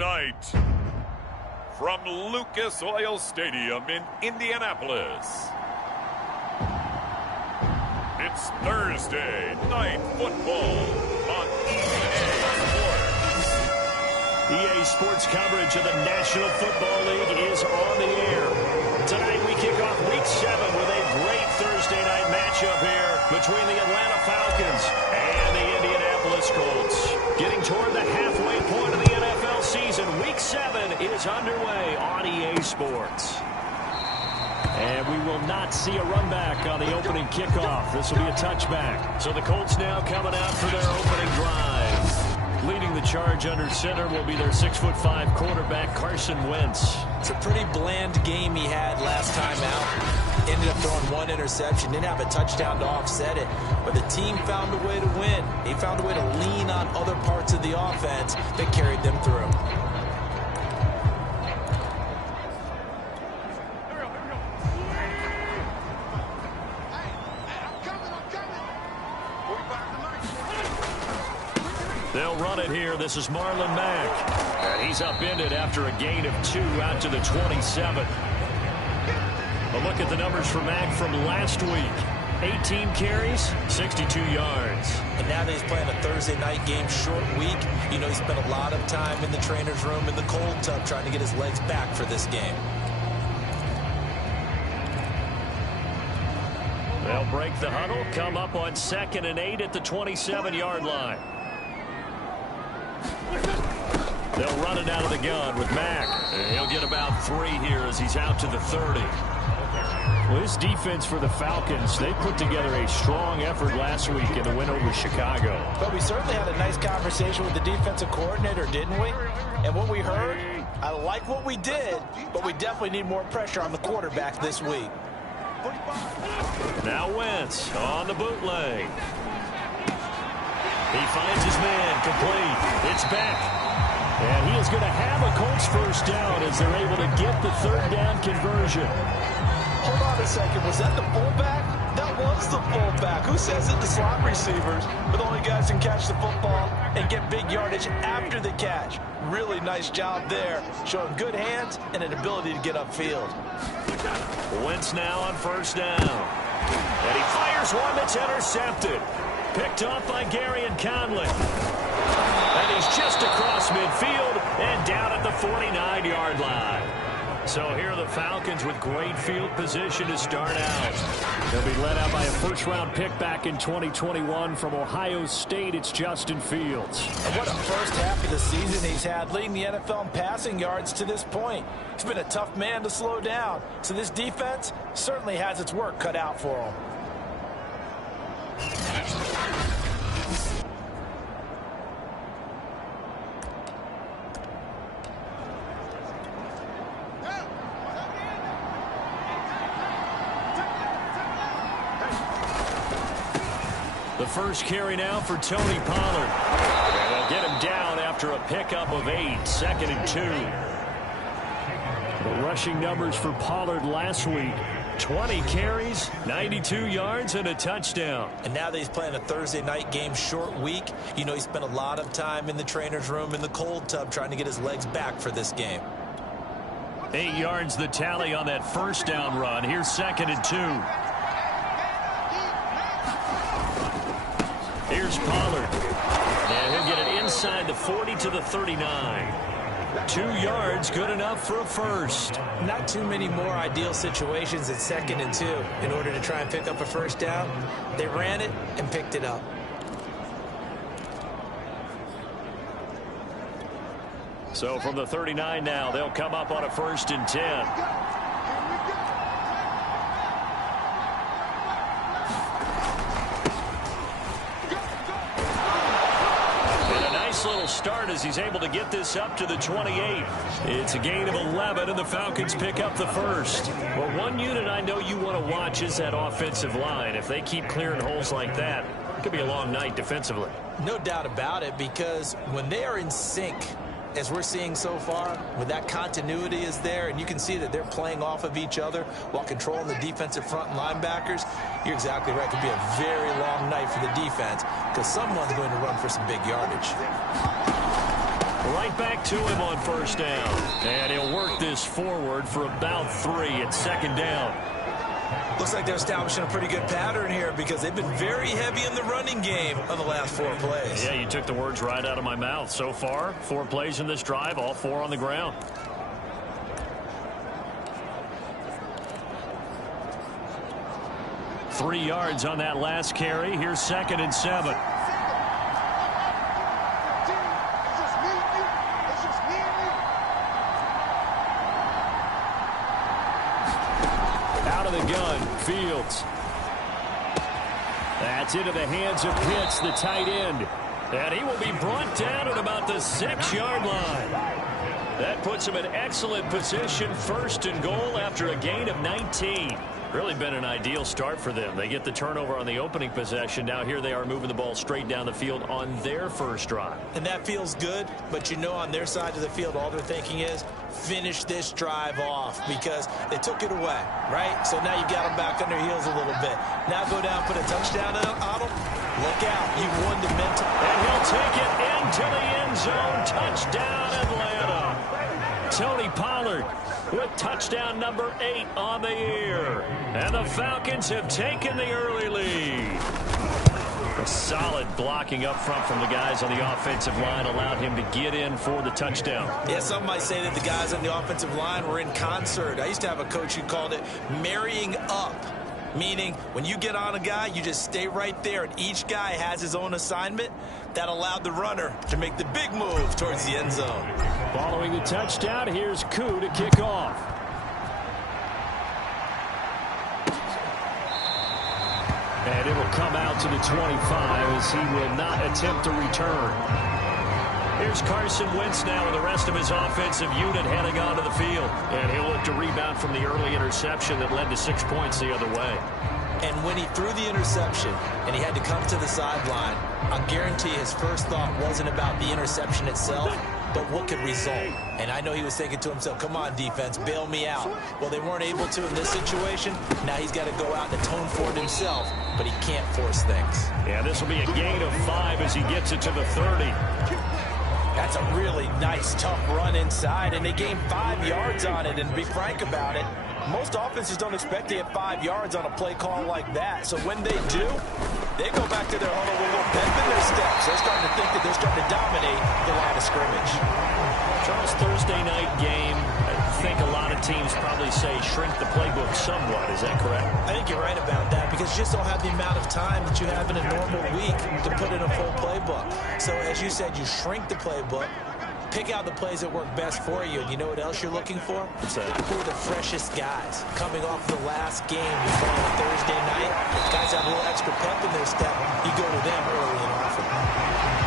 Tonight, from Lucas Oil Stadium in Indianapolis, it's Thursday Night Football on EA Sports coverage of the National Football League is on the air. Tonight we kick off Week 7 with a great Thursday night matchup here between the Atlanta Falcons and the Indianapolis Colts. Getting toward the halfway point of the NFL season, Week 7 is underway on EA Sports. And we will not see a run back on the opening kickoff. This will be a touchback. So the Colts now coming out for their opening drive. Leading the charge under center will be their 6'5" quarterback, Carson Wentz. It's a pretty bland game he had last time out. Ended up throwing one interception. Didn't have a touchdown to offset it. But the team found a way to win. They found a way to lean on other parts of the offense that carried them through. They'll run it here. This is Marlon Mack. And he's upended after a gain of 2 out to the 27. A look at the numbers for Mack from last week. 18 carries, 62 yards. And now that he's playing a Thursday night game, short week, you know he spent a lot of time in the trainer's room in the cold tub trying to get his legs back for this game. They'll break the huddle, come up on 2nd and 8 at the 27-yard line. They'll run it out of the gun with Mack. And he'll get about 3 here as he's out to the 30. Well, this defense for the Falcons, they put together a strong effort last week in the win over Chicago. But we certainly had a nice conversation with the defensive coordinator, didn't we? And what we heard, I like what we did, but we definitely need more pressure on the quarterback this week. Now Wentz on the bootleg. He finds his man complete. It's back. And he is going to have a Colts first down as they're able to get the 3rd down conversion. Hold on a second. Was that the fullback? That was the fullback. Who says it? The slot receivers. But the only guys can catch the football and get big yardage after the catch. Really nice job there. Showing good hands and an ability to get upfield. Wentz now on 1st down. And he fires one that's intercepted. Picked off by Gary and Conley. And he's just across midfield and down at the 49-yard line. So here are the Falcons with great field position to start out. They'll be led out by a 1st-round pick back in 2021 from Ohio State. It's Justin Fields. And what a first half of the season he's had, leading the NFL in passing yards to this point. He's been a tough man to slow down. So this defense certainly has its work cut out for him. The first carry now for Tony Pollard. And they'll get him down after a pickup of 8, 2nd and 2. The rushing numbers for Pollard last week. 20 carries, 92 yards, and a touchdown. And now that he's playing a Thursday night game, short week, you know he spent a lot of time in the trainer's room in the cold tub trying to get his legs back for this game. 8 yards the tally on that 1st down run. Here's 2nd and 2. Here's Pollard. And he'll get it inside the 40 to the 39. 2 yards, good enough for a first. Not too many more ideal situations at 2nd and 2 in order to try and pick up a 1st down. They ran it and picked it up. So from the 39 now, they'll come up on a 1st and 10. Little start as he's able to get this up to the 28. It's a gain of 11, and the Falcons pick up the 1st. Well, one unit I know you want to watch is that offensive line. If they keep clearing holes like that, it could be a long night defensively. No doubt about it, because when they are in sync, as we're seeing so far, when that continuity is there and you can see that they're playing off of each other while controlling the defensive front and linebackers, you're exactly right. It could be a very long night for the defense because someone's going to run for some big yardage. Right back to him on first down. And he'll work this forward for about 3 at second down. Looks like they're establishing a pretty good pattern here because they've been very heavy in the running game on the last 4 plays. Yeah, you took the words right out of my mouth. So far, 4 plays in this drive, all 4 on the ground. Three yards on that last carry. Here's 2nd and 7. Out of the gun, Fields. That's into the hands of Pitts, the tight end. And he will be brought down at about the 6-yard line. That puts him in excellent position, 1st and goal after a gain of 19. Really been an ideal start for them. They get the turnover on the opening possession. Now here they are moving the ball straight down the field on their first drive. And that feels good, but you know on their side of the field all they're thinking is finish this drive off because they took it away, right? So now you got them back on their heels a little bit. Now go down, put a touchdown on them. Look out. You've won the mental. And he'll take it into the end zone. Touchdown, Atlanta. Tony Pollard with touchdown number 8 on the year. And the Falcons have taken the early lead. A solid blocking up front from the guys on the offensive line allowed him to get in for the touchdown. Yeah, some might say that the guys on the offensive line were in concert. I used to have a coach who called it marrying up. Meaning, when you get on a guy, you just stay right there, and each guy has his own assignment. That allowed the runner to make the big move towards the end zone. Following the touchdown, here's Koo to kick off. And it will come out to the 25 as he will not attempt to return. Here's Carson Wentz now with the rest of his offensive unit heading onto the field. And he'll look to rebound from the early interception that led to 6 points the other way. And when he threw the interception and he had to come to the sideline, I guarantee his first thought wasn't about the interception itself, but what could result. And I know he was thinking to himself, come on, defense, bail me out. Well, they weren't able to in this situation. Now he's got to go out and atone for it himself, but he can't force things. Yeah, this will be a gain of 5 as he gets it to the 30. That's a really nice, tough run inside, and they gained 5 yards on it. And to be frank about it, most offenses don't expect to get 5 yards on a play call like that. So when they do, they go back to their huddle with a little pep in their steps. They're starting to think that they're starting to dominate the line of scrimmage. Charles, Thursday night game, I think a lot of teams probably say shrink the playbook somewhat. Is that correct? I think you're right about that because you just don't have the amount of time that you have in a normal week to put in a full playbook. So as you said, you shrink the playbook, pick out the plays that work best for you. And you know what else you're looking for? What's that? Who are the freshest guys coming off the last game before on a Thursday night? Guys have a little extra pep in their step. You go to them early and often.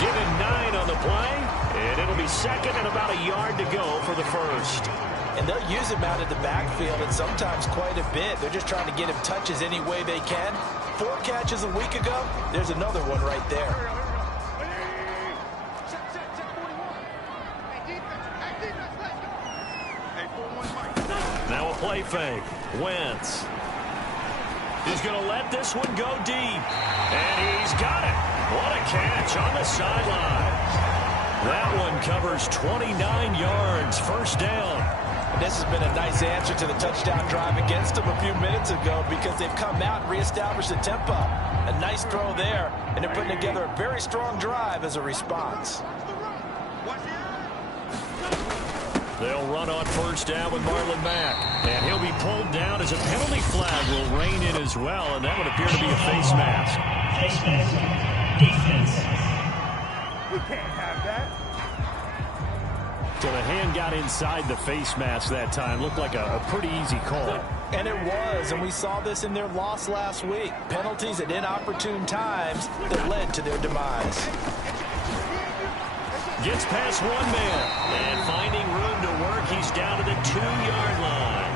Give him 9 on the play, and it'll be 2nd and about a yard to go for the first. And they'll use him out of the backfield, and sometimes quite a bit. They're just trying to get him touches any way they can. 4 catches a week ago. There's another one right there. Now a play fake. Wentz. He's going to let this one go deep. And he's got it. What a catch on the sideline. That one covers 29 yards. First down. And this has been a nice answer to the touchdown drive against them a few minutes ago because they've come out and reestablished the tempo. A nice throw there, and they're putting together a very strong drive as a response. They'll run on first down with Marlon Mack. And he'll be pulled down as a penalty flag will rein in as well, and that would appear to be a face mask. Face mask. Defense. We can't have that. So the hand got inside the face mask that time. Looked like a pretty easy call. And it was, and we saw this in their loss last week. Penalties at inopportune times that led to their demise. Gets past one man, and finding room to work, he's down to the 2-yard line.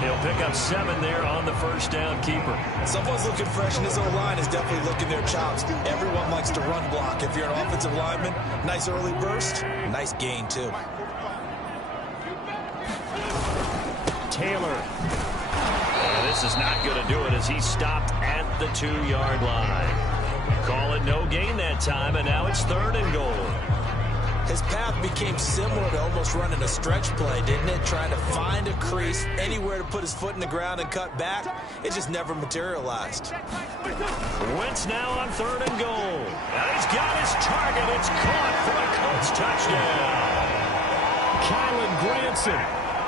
He'll pick up 7 there on the first down keeper. Someone's looking fresh, and this O-line is definitely looking their chops. Everyone likes to run block. If you're an offensive lineman, nice early burst, nice gain too. Taylor. This is not going to do it as he stopped at the 2-yard line. Call it no gain that time, and now it's 3rd and goal. His path became similar to almost running a stretch play, didn't it? Trying to find a crease, anywhere to put his foot in the ground and cut back. It just never materialized. Wentz now on 3rd and goal. And he's got his target. It's caught for a Colts touchdown. Kylan Granson,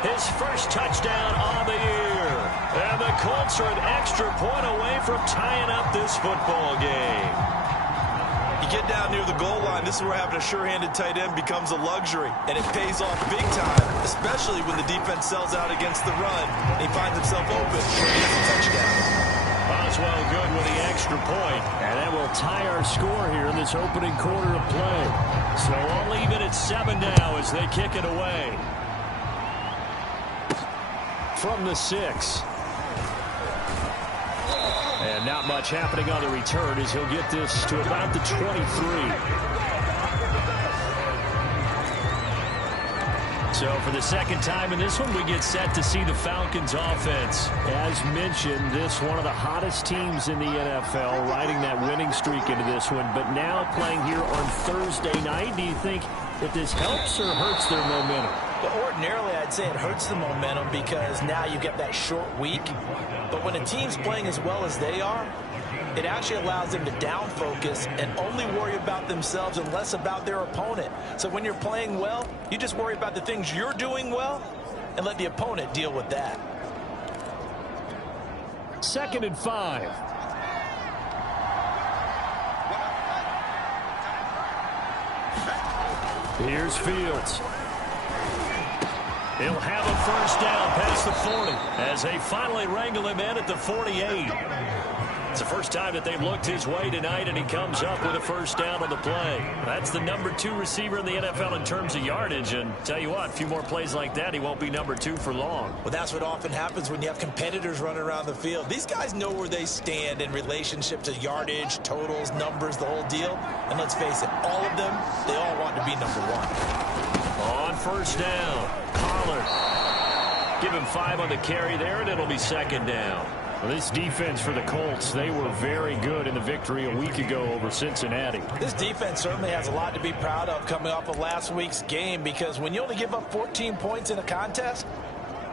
his first touchdown on the year. And the Colts are an extra point away from tying up this football game. You get down near the goal line, this is where having a sure-handed tight end becomes a luxury, and it pays off big time, especially when the defense sells out against the run, and he finds himself open for a touchdown. Boswell good with the extra point, and that will tie our score here in this opening quarter of play. So all even at 7 now as they kick it away. From the 6. And not much happening on the return as he'll get this to about the 23. So for the second time in this one, we get set to see the Falcons offense. As mentioned, this one of the hottest teams in the NFL, riding that winning streak into this one. But now playing here on Thursday night, do you think that this helps or hurts their momentum? Well, ordinarily, I'd say it hurts the momentum because now you get that short week. But when a team's playing as well as they are, it actually allows them to down focus and only worry about themselves and less about their opponent. So when you're playing well, you just worry about the things you're doing well and let the opponent deal with that. 2nd and 5. Here's Fields. He'll have a first down past the 40 as they finally wrangle him in at the 48. It's the first time that they've looked his way tonight, and he comes up with a first down on the play. That's the number 2 receiver in the NFL in terms of yardage, and tell you what, a few more plays like that, he won't be number 2 for long. Well, that's what often happens when you have competitors running around the field. These guys know where they stand in relationship to yardage, totals, numbers, the whole deal. And let's face it, all of them, they all want to be number 1. On first down, Pollard. Give him 5 on the carry there, and it'll be 2nd down. Well, this defense for the Colts, they were very good in the victory a week ago over Cincinnati. This defense certainly has a lot to be proud of coming off of last week's game, because when you only give up 14 points in a contest,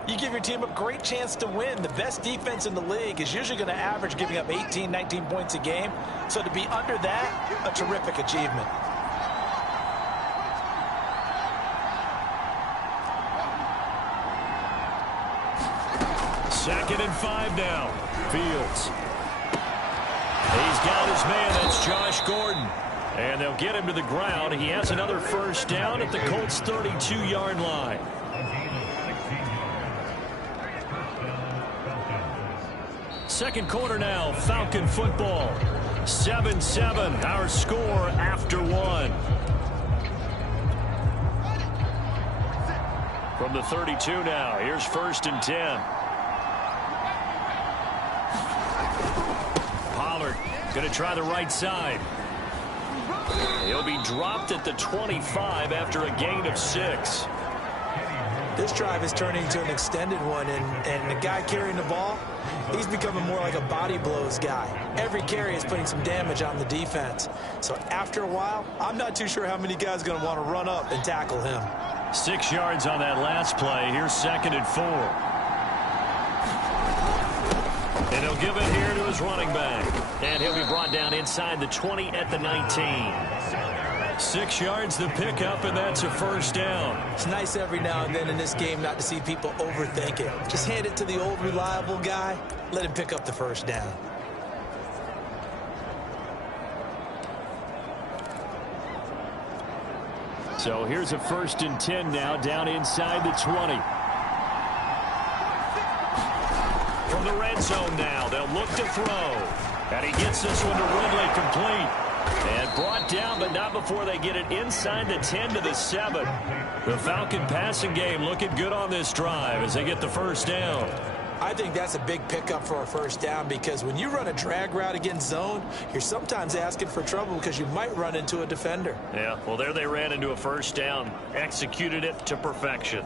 you give your team a great chance to win. The best defense in the league is usually going to average giving up 18, 19 points a game. So to be under that, a terrific achievement. Second and 5 now. Fields. He's got his man. That's Josh Gordon. And they'll get him to the ground. He has another first down at the Colts' 32-yard line. Second quarter now. Falcon football. 7-7. Our score after 1. From the 32 now. Here's 1st and 10. Going to try the right side. He'll be dropped at the 25 after a gain of 6. This drive is turning into an extended one, and the guy carrying the ball, he's becoming more like a body blows guy. Every carry is putting some damage on the defense. So after a while, I'm not too sure how many guys are going to want to run up and tackle him. 6 yards on that last play. Here's 2nd and 4. And he'll give it here to his running back. And he'll be brought down inside the 20 at the 19. 6 yards the pickup, and that's a first down. It's nice every now and then in this game not to see people overthink it. Just hand it to the old reliable guy. Let him pick up the first down. So here's a 1st and 10 now down inside the 20. From the red zone now, they'll look to throw. And he gets this one to Ridley, complete. And brought down, but not before they get it inside the 10 to the 7. The Falcon passing game looking good on this drive as they get the first down. I think that's a big pickup for a first down, because when you run a drag route against zone, you're sometimes asking for trouble because you might run into a defender. Yeah, well, there they ran into a first down. Executed it to perfection.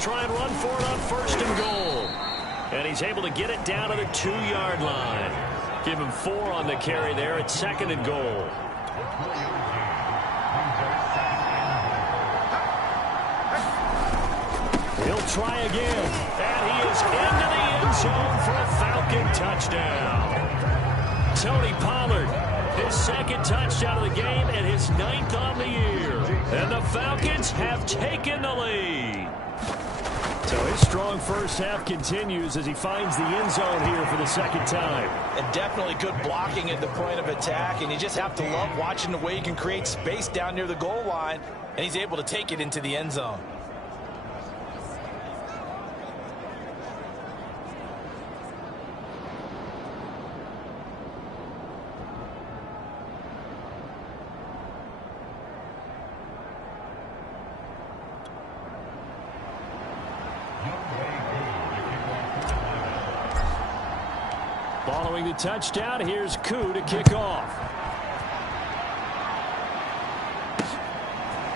try and run for it on 1st and goal. And he's able to get it down to the 2-yard line. Give him 4 on the carry there at 2nd and goal. He'll try again. And he is into the end zone for a Falcon touchdown. Tony Pollard, his 2nd touchdown of the game and his 9th on the year. And the Falcons have taken the lead. So his strong first half continues as he finds the end zone here for the 2nd time. And definitely good blocking at the point of attack. And you just have to love watching the way he can create space down near the goal line. And he's able to take it into the end zone. Following the touchdown, here's Koo to kick off.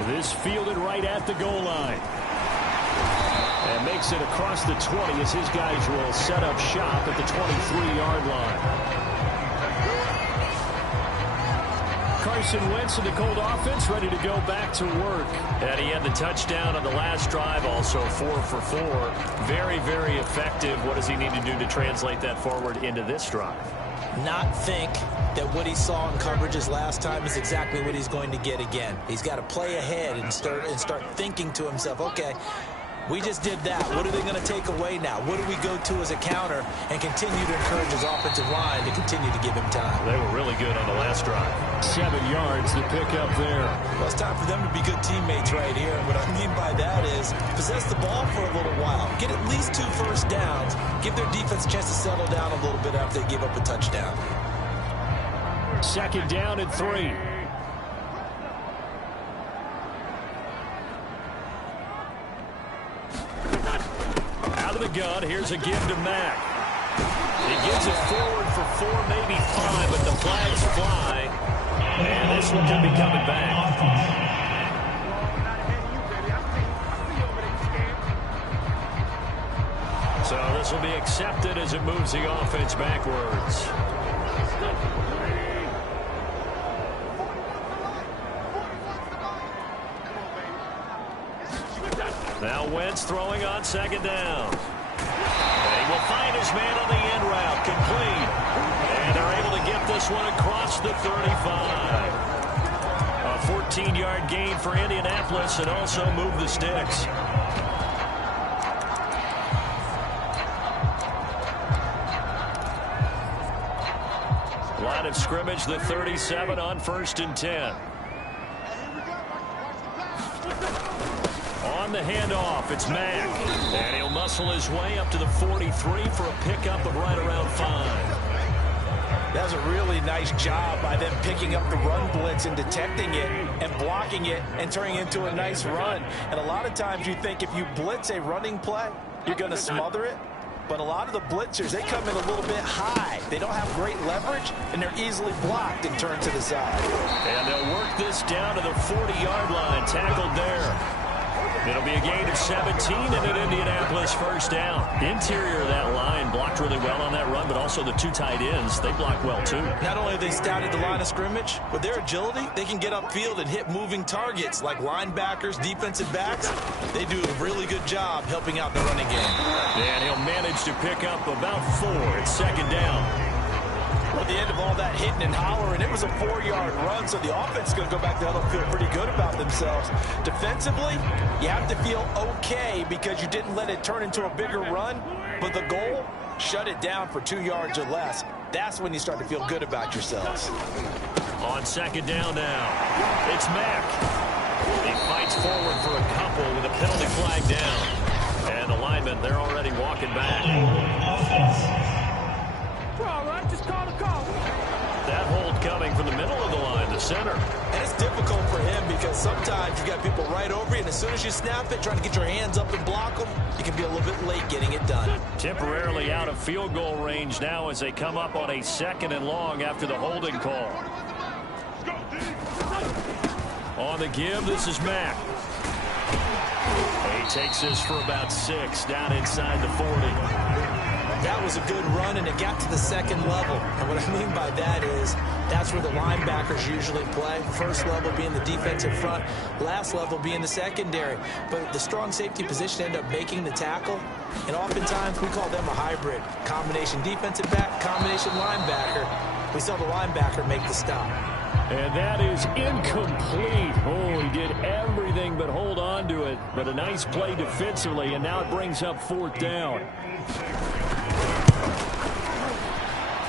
This fielded right at the goal line. And makes it across the 20 as his guys will set up shop at the 23-yard line. Carson Wentz and the Colt offense ready to go back to work. And he had the touchdown on the last drive, also 4 for 4. Very, very effective. What does he need to do to translate that forward into this drive? Not think that what he saw in coverages last time is exactly what he's going to get again. He's got to play ahead and start thinking to himself, okay, we just did that. What are they going to take away now? What do we go to as a counter? And continue to encourage his offensive line to continue to give him time. They were really good on the last drive. 7 yards to pick up there. Well, it's time for them to be good teammates right here. And what I mean by that is possess the ball for a little while. Get at least 2 first downs. Give their defense a chance to settle down a little bit after they give up a touchdown. 2nd down and 3. Gun. Here's a give to Mack. He gives it forward for 4, maybe 5, but the flags fly. And this one could be coming back. So this will be accepted as it moves the offense backwards. Now Wentz throwing on 2nd down. And he will find his man on the end route, complete. And they're able to get this one across the 35. A 14-yard gain for Indianapolis and also move the sticks. Line of scrimmage, the 37 on 1st and 10. On the handoff, it's Mack. And he'll muscle his way up to the 43 for a pickup of right around 5. That was a really nice job by them picking up the run blitz and detecting it and blocking it and turning it into a nice run. And a lot of times you think if you blitz a running play, you're going to smother it. But a lot of the blitzers, they come in a little bit high. They don't have great leverage, and they're easily blocked and turned to the side. And they'll work this down to the 40-yard line, tackled there. It'll be a gain of 17 and an Indianapolis first down. Interior of that line blocked really well on that run, but also the 2 tight ends, they block well too. Not only have they scouted the line of scrimmage, with their agility, they can get upfield and hit moving targets like linebackers, defensive backs. They do a really good job helping out the running game. And he'll manage to pick up about 4. It's 2nd down. At the end of all that hitting and hollering, it was a 4-yard run, so the offense is going to go back there and feel pretty good about themselves. Defensively, you have to feel okay because you didn't let it turn into a bigger run, but the goal, shut it down for 2 yards or less. That's when you start to feel good about yourselves. On 2nd down now, it's Mack. He fights forward for a couple with a penalty flag down. And the linemen, they're already walking back. That hold coming from the middle of the line, the center. And it's difficult for him because sometimes you got people right over you, and as soon as you snap it, trying to get your hands up and block them, you can be a little bit late getting it done. Temporarily out of field goal range now as they come up on a 2nd and long after the holding call. On the give, this is Mack. he takes this for about 6 down inside the 40. That was a good run, and it got to the second level. And what I mean by that is that's where the linebackers usually play. First level being the defensive front, last level being the secondary. But the strong safety position ended up making the tackle, and oftentimes we call them a hybrid. Combination defensive back, combination linebacker. We saw the linebacker make the stop. And that is incomplete. Oh, he did everything but hold on to it. But a nice play defensively, and now it brings up 4th down.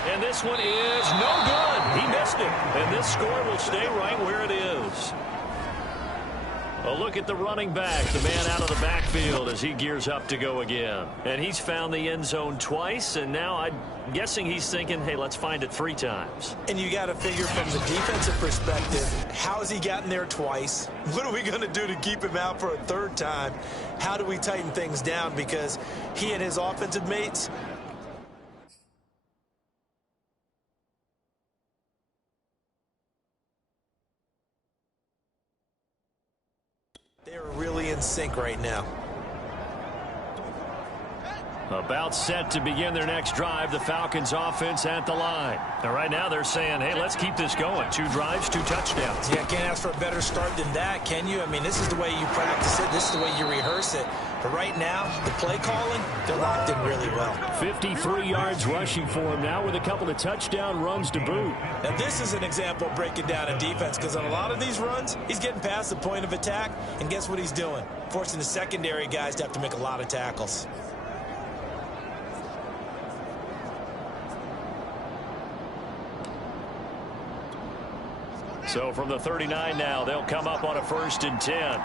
And this one is no good. He missed it. And this score will stay right where it is. A look at the running back, the man out of the backfield as he gears up to go again. And he's found the end zone twice, and now I'm guessing he's thinking, hey, let's find it 3 times. And you got to figure from the defensive perspective, how has he gotten there twice? What are we going to do to keep him out for a 3rd time? How do we tighten things down? Because he and his offensive mates, they are really in sync right now. About set to begin their next drive, the Falcons offense at the line. And right now they're saying, hey, let's keep this going. 2 drives, 2 touchdowns. Yeah, can't ask for a better start than that, can you? I mean, this is the way you practice it. This is the way you rehearse it. But right now, the play calling, they're locked in really well. 53 yards rushing for him now with a couple of touchdown runs to boot. Now, this is an example of breaking down a defense, because on a lot of these runs, he's getting past the point of attack, and guess what he's doing? Forcing the secondary guys to have to make a lot of tackles. So from the 39 now, they'll come up on a 1st and 10.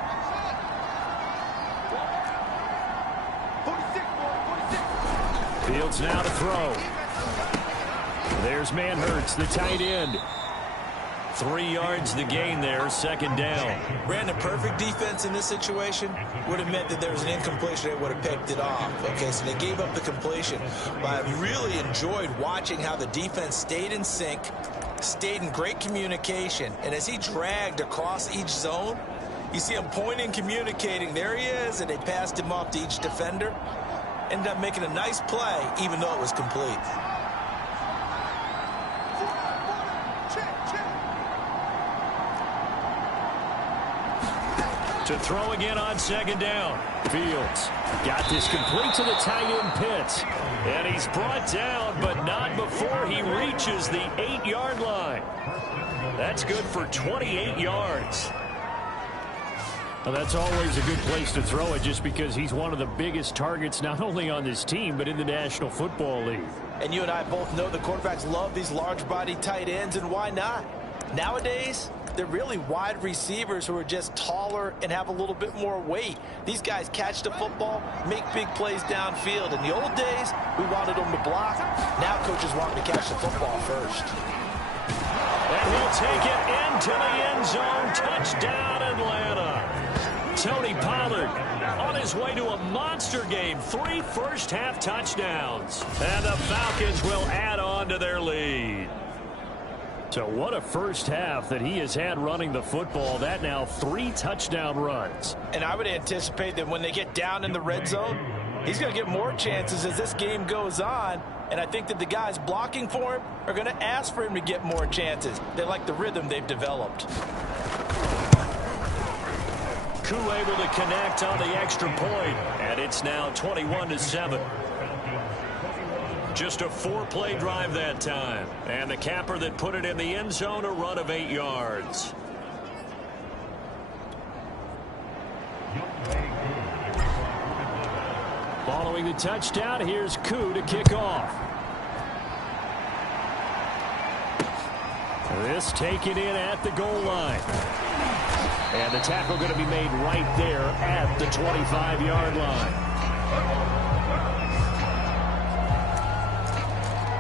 Fields now to throw. There's Manhurts, the tight end. 3 yards the gain there, 2nd down. Brandon, perfect defense in this situation would have meant that there was an incompletion. They would have picked it off. Okay, so they gave up the completion. But I really enjoyed watching how the defense stayed in sync, stayed in great communication, and as he dragged across each zone, you see him pointing, communicating. There he is, and they passed him off to each defender. Ended up making a nice play, even though it was complete. To throw again on 2nd down. Fields got this complete to the tight end Pitts. And he's brought down, but not before he reaches the 8-yard line. That's good for 28 yards. Well, that's always a good place to throw it, just because he's one of the biggest targets not only on this team but in the National Football League. And you and I both know the quarterbacks love these large-body tight ends, and why not? Nowadays, they're really wide receivers who are just taller and have a little bit more weight. These guys catch the football, make big plays downfield. In the old days, we wanted them to block. Now coaches want them to catch the football first. And he'll take it into the end zone. Touchdown, Atlanta. Tony Pollard on his way to a monster game. 3 first-half touchdowns. And the Falcons will add on to their lead. So what a first half that he has had running the football. That now 3 touchdown runs. And I would anticipate that when they get down in the red zone, he's going to get more chances as this game goes on. And I think that the guys blocking for him are going to ask for him to get more chances. They like the rhythm they've developed. Koo able to connect on the extra point. And it's now 21-7. Just a 4-play drive that time. And the capper that put it in the end zone, a run of 8 yards. Following the touchdown, here's Koo to kick off. This taken in at the goal line. And the tackle going to be made right there at the 25-yard line.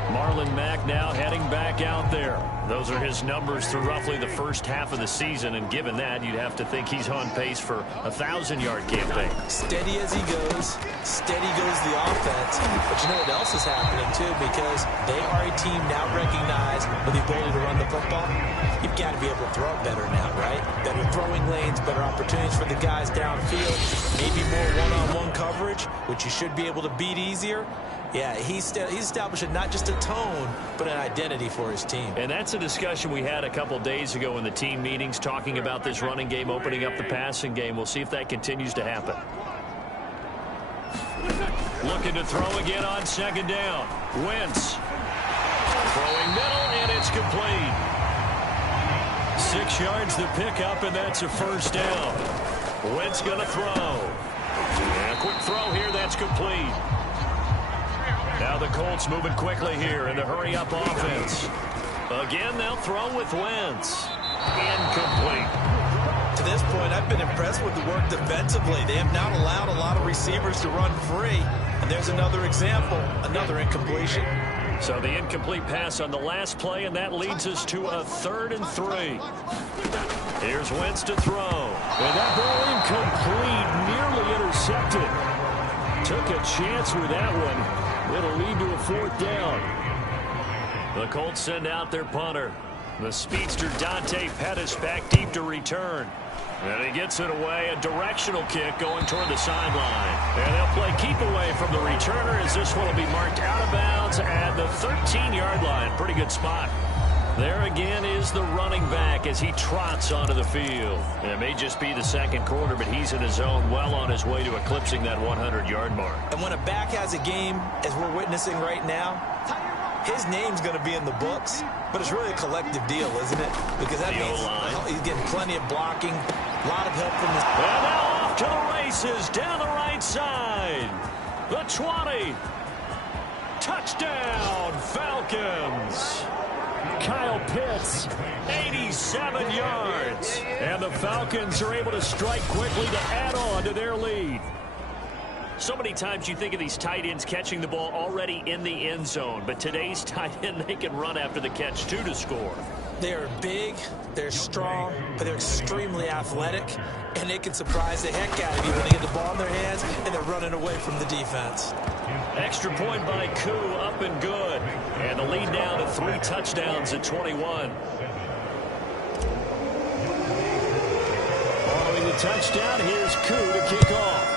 Marlon Mack now heading back out there. Those are his numbers through roughly the first half of the season, and given that, you'd have to think he's on pace for a 1,000-yard campaign. Steady as he goes, steady goes the offense. But you know what else is happening, too, because they are a team now recognized with the ability to run the football. You've got to be able to throw it better now, right? Better throwing lanes, better opportunities for the guys downfield, maybe more one-on-one coverage, which you should be able to beat easier. Yeah, he's establishing not just a tone, but an identity for his team. And that's a discussion we had a couple days ago in the team meetings, talking about this running game, opening up the passing game. We'll see if that continues to happen. Looking to throw again on second down. Wentz. Throwing middle, and it's complete. 6 yards the pickup, and that's a first down. Wentz going to throw. And a quick throw here, that's complete. Now the Colts moving quickly here in the hurry-up offense. Again, they'll throw with Wentz. Incomplete. To this point, I've been impressed with the work defensively. They have not allowed a lot of receivers to run free. And there's another example, another incompletion. So the incomplete pass on the last play, and that leads us to a 3rd and 3. Here's Wentz to throw. And that ball incomplete, nearly intercepted. Took a chance with that one. It'll lead to a 4th down. The Colts send out their punter. The speedster Dante Pettis back deep to return. And he gets it away. A directional kick going toward the sideline. And they'll play keep away from the returner, as this one will be marked out of bounds at the 13-yard line. Pretty good spot. There again is the running back as he trots onto the field. It may just be the second quarter, but he's in his zone, well on his way to eclipsing that 100-yard mark. And when a back has a game, as we're witnessing right now, his name's going to be in the books, but it's really a collective deal, isn't it? Because that means he's getting plenty of blocking, a lot of help from his... And now off to the races, down the right side. The 20. Touchdown, Falcons. Kyle Pitts, 87 yards. And the Falcons are able to strike quickly to add on to their lead. So many times you think of these tight ends catching the ball already in the end zone, but today's tight end, they can run after the catch, too, to score. They're big, they're strong, but they're extremely athletic, and they can surprise the heck out of you when they get the ball in their hands and they're running away from the defense. Extra point by Koo, up and good. And the lead down to 3 touchdowns at 21. Following the touchdown, here's Koo to kick off.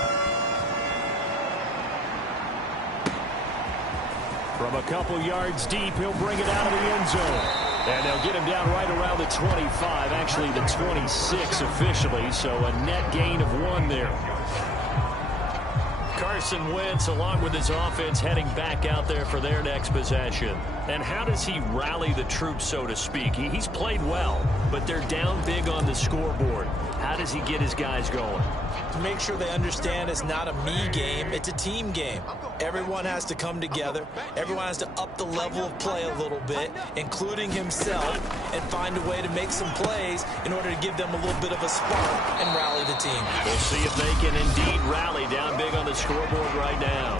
From a couple yards deep, he'll bring it out of the end zone. And they'll get him down right around the 25, actually the 26 officially, so a net gain of 1 there. Carson Wentz, along with his offense, heading back out there for their next possession. And how does he rally the troops, so to speak? He's played well, but they're down big on the scoreboard. How does he get his guys going? To make sure they understand it's not a me game, it's a team game. Everyone has to come together. Everyone has to up the level of play a little bit, including himself, and find a way to make some plays in order to give them a little bit of a spark and rally the team. We'll see if they can indeed rally down big on the scoreboard right now.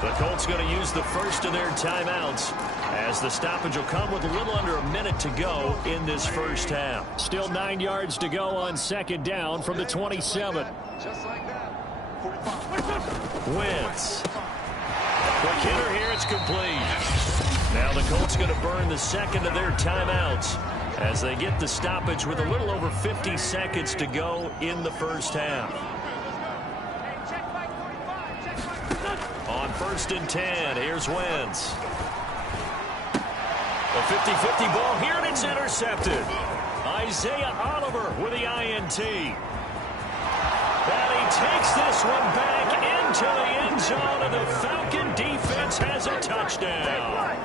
The Colts going to use the first of their timeouts, as the stoppage will come with a little under a minute to go in this first half. Still 9 yards to go on second down from the 27. Just like that. Wentz. Quick hitter here, it's complete. Now the Colts going to burn the second of their timeouts as they get the stoppage with a little over 50 seconds to go in the first half. On 1st and 10, here's Wentz. A 50-50 ball here, and it's intercepted. Isaiah Oliver with the INT. And he takes this one back into the end zone, and the Falcon defense has a touchdown.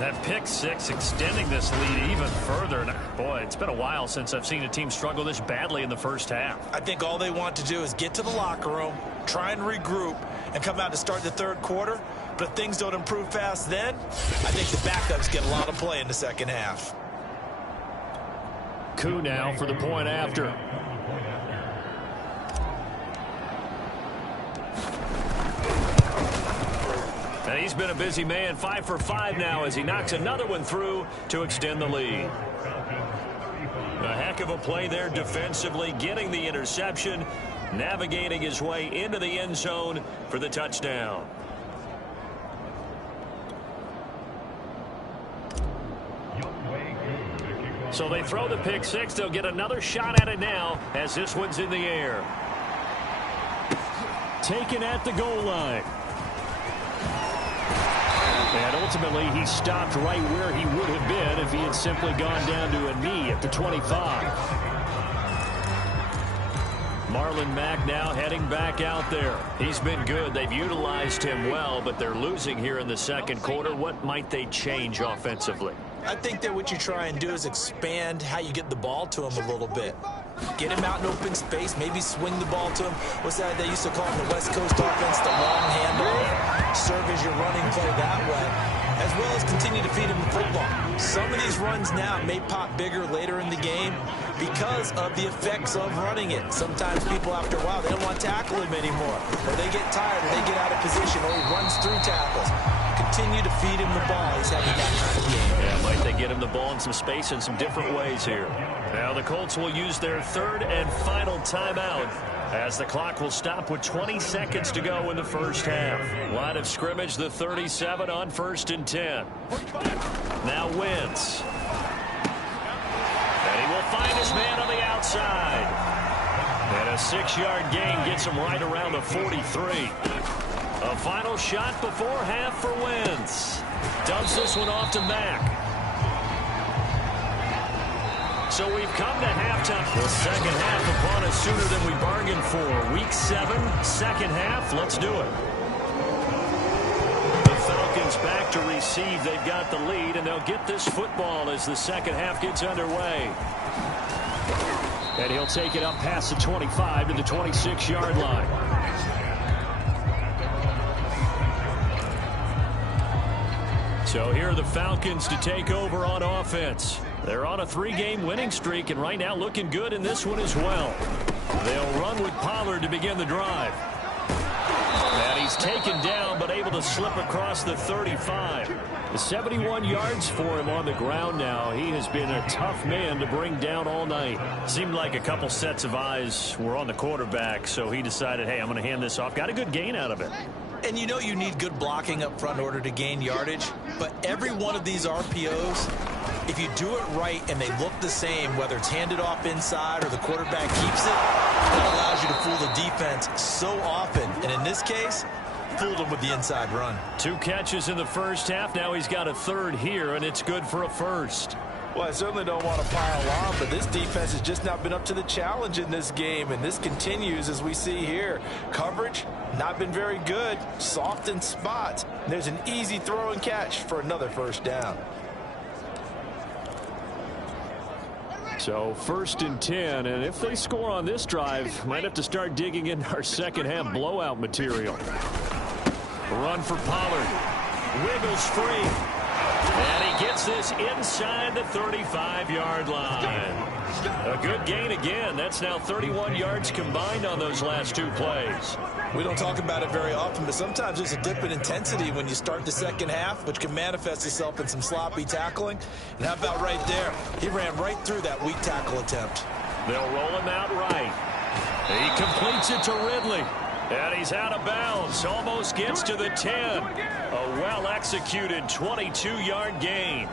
That pick six extending this lead even further. And boy, it's been a while since I've seen a team struggle this badly in the first half. I think all they want to do is get to the locker room, try and regroup, and come out to start the third quarter. But if things don't improve fast then, I think the backups get a lot of play in the second half. Koo now for the point after. And he's been a busy man, 5 for 5 now as he knocks another one through to extend the lead. A heck of a play there defensively, getting the interception, navigating his way into the end zone for the touchdown. So they throw the pick six. They'll get another shot at it now as this one's in the air. Taken at the goal line. And ultimately, he stopped right where he would have been if he had simply gone down to a knee at the 25. Marlon Mack now heading back out there. He's been good. They've utilized him well, but they're losing here in the second quarter. What might they change offensively? I think that what you try and do is expand how you get the ball to him a little bit. Get him out in open space, maybe swing the ball to him. What's that they used to call in the West Coast offense, the long handoff? Serve as your running play that way, as well as continue to feed him the football. Some of these runs now may pop bigger later in the game because of the effects of running it. Sometimes people, after a while, they don't want to tackle him anymore, or they get tired, or they get out of position, or he runs through tackles. Continue to feed him the ball. He's having that kind of game. Yeah, might they get him the ball in some space in some different ways here. Now the Colts will use their third and final timeout as the clock will stop with 20 seconds to go in the first half. Line of scrimmage, the 37 on 1st and 10. Now Wentz. And he will find his man on the outside. And a 6-yard gain gets him right around the 43. A final shot before half for Wentz. Dumps this one off to Mack. So we've come to halftime. The second half upon us sooner than we bargained for. Week 7, second half. Let's do it. The Falcons back to receive. They've got the lead, and they'll get this football as the second half gets underway. And he'll take it up past the 25 to the 26-yard line. So here are the Falcons to take over on offense. They're on a 3-game winning streak, and right now looking good in this one as well. They'll run with Pollard to begin the drive. And he's taken down, but able to slip across the 35. 71 yards for him on the ground now. He has been a tough man to bring down all night. Seemed like a couple sets of eyes were on the quarterback, so he decided, hey, I'm going to hand this off. Got a good gain out of it. And you know you need good blocking up front in order to gain yardage. But every one of these RPOs, if you do it right and they look the same, whether it's handed off inside or the quarterback keeps it, that allows you to fool the defense so often. And in this case, fooled him with the inside run. 2 catches in the first half. Now he's got a third here, and it's good for a first. Well, I certainly don't want to pile on, but this defense has just not been up to the challenge in this game, and this continues as we see here. Coverage, not been very good, soft in spots. There's an easy throw and catch for another first down. So 1st and 10, and if they score on this drive, might have to start digging in our second half blowout material. Run for Pollard. Wiggles free. And he gets this inside the 35-yard line. A good gain again. That's now 31 yards combined on those last 2 plays. We don't talk about it very often, but sometimes there's a dip in intensity when you start the second half, which can manifest itself in some sloppy tackling. And how about right there? He ran right through that weak tackle attempt. They'll roll him out right. He completes it to Ridley. And he's out of bounds. Almost gets to the 10. A well-executed 22-yard gain.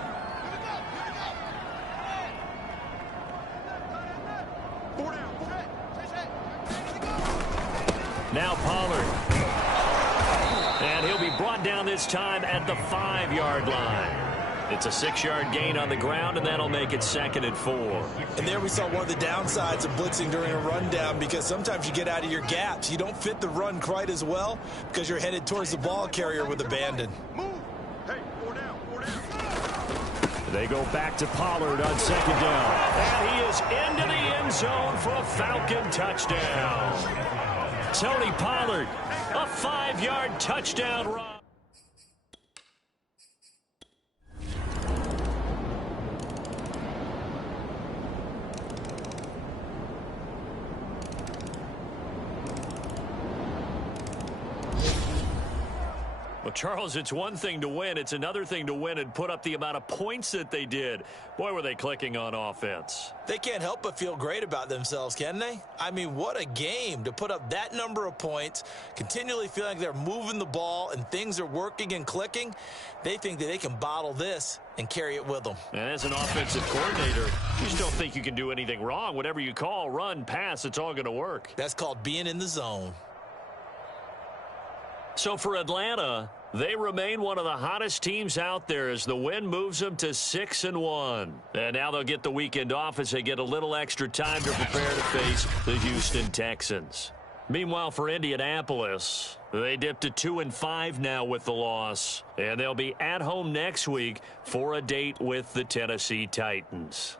Now Pollard. And he'll be brought down this time at the 5-yard line. It's a 6-yard gain on the ground, and that'll make it 2nd and 4. And there we saw one of the downsides of blitzing during a rundown, because sometimes you get out of your gaps. You don't fit the run quite as well because you're headed towards the ball carrier with abandon. They go back to Pollard on 2nd down. And he is into the end zone for a Falcon touchdown. Tony Pollard, a 5-yard touchdown run. Charles, it's one thing to win. It's another thing to win and put up the amount of points that they did. Boy, were they clicking on offense. They can't help but feel great about themselves, can they? I mean, what a game to put up that number of points, continually feeling like they're moving the ball and things are working and clicking. They think that they can bottle this and carry it with them. And as an offensive coordinator, you just don't think you can do anything wrong. Whatever you call, run, pass, it's all going to work. That's called being in the zone. So for Atlanta, they remain one of the hottest teams out there as the win moves them to 6-1. And now they'll get the weekend off as they get a little extra time to prepare to face the Houston Texans. Meanwhile, for Indianapolis, they dipped to 2-5 now with the loss. And they'll be at home next week for a date with the Tennessee Titans.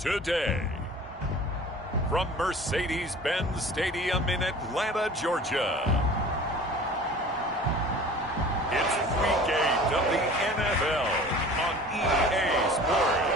Today, from Mercedes-Benz Stadium in Atlanta, Georgia, it's Week 8 of the NFL on EA Sports.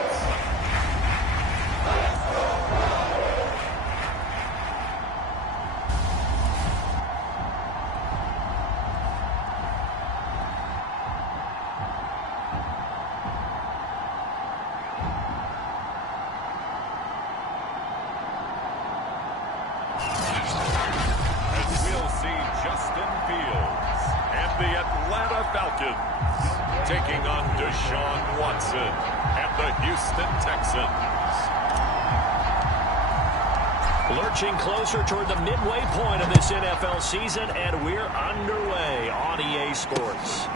Taking on Deshaun Watson and the Houston Texans. Lurching closer toward the midway point of this NFL season, and we're underway on EA Sports.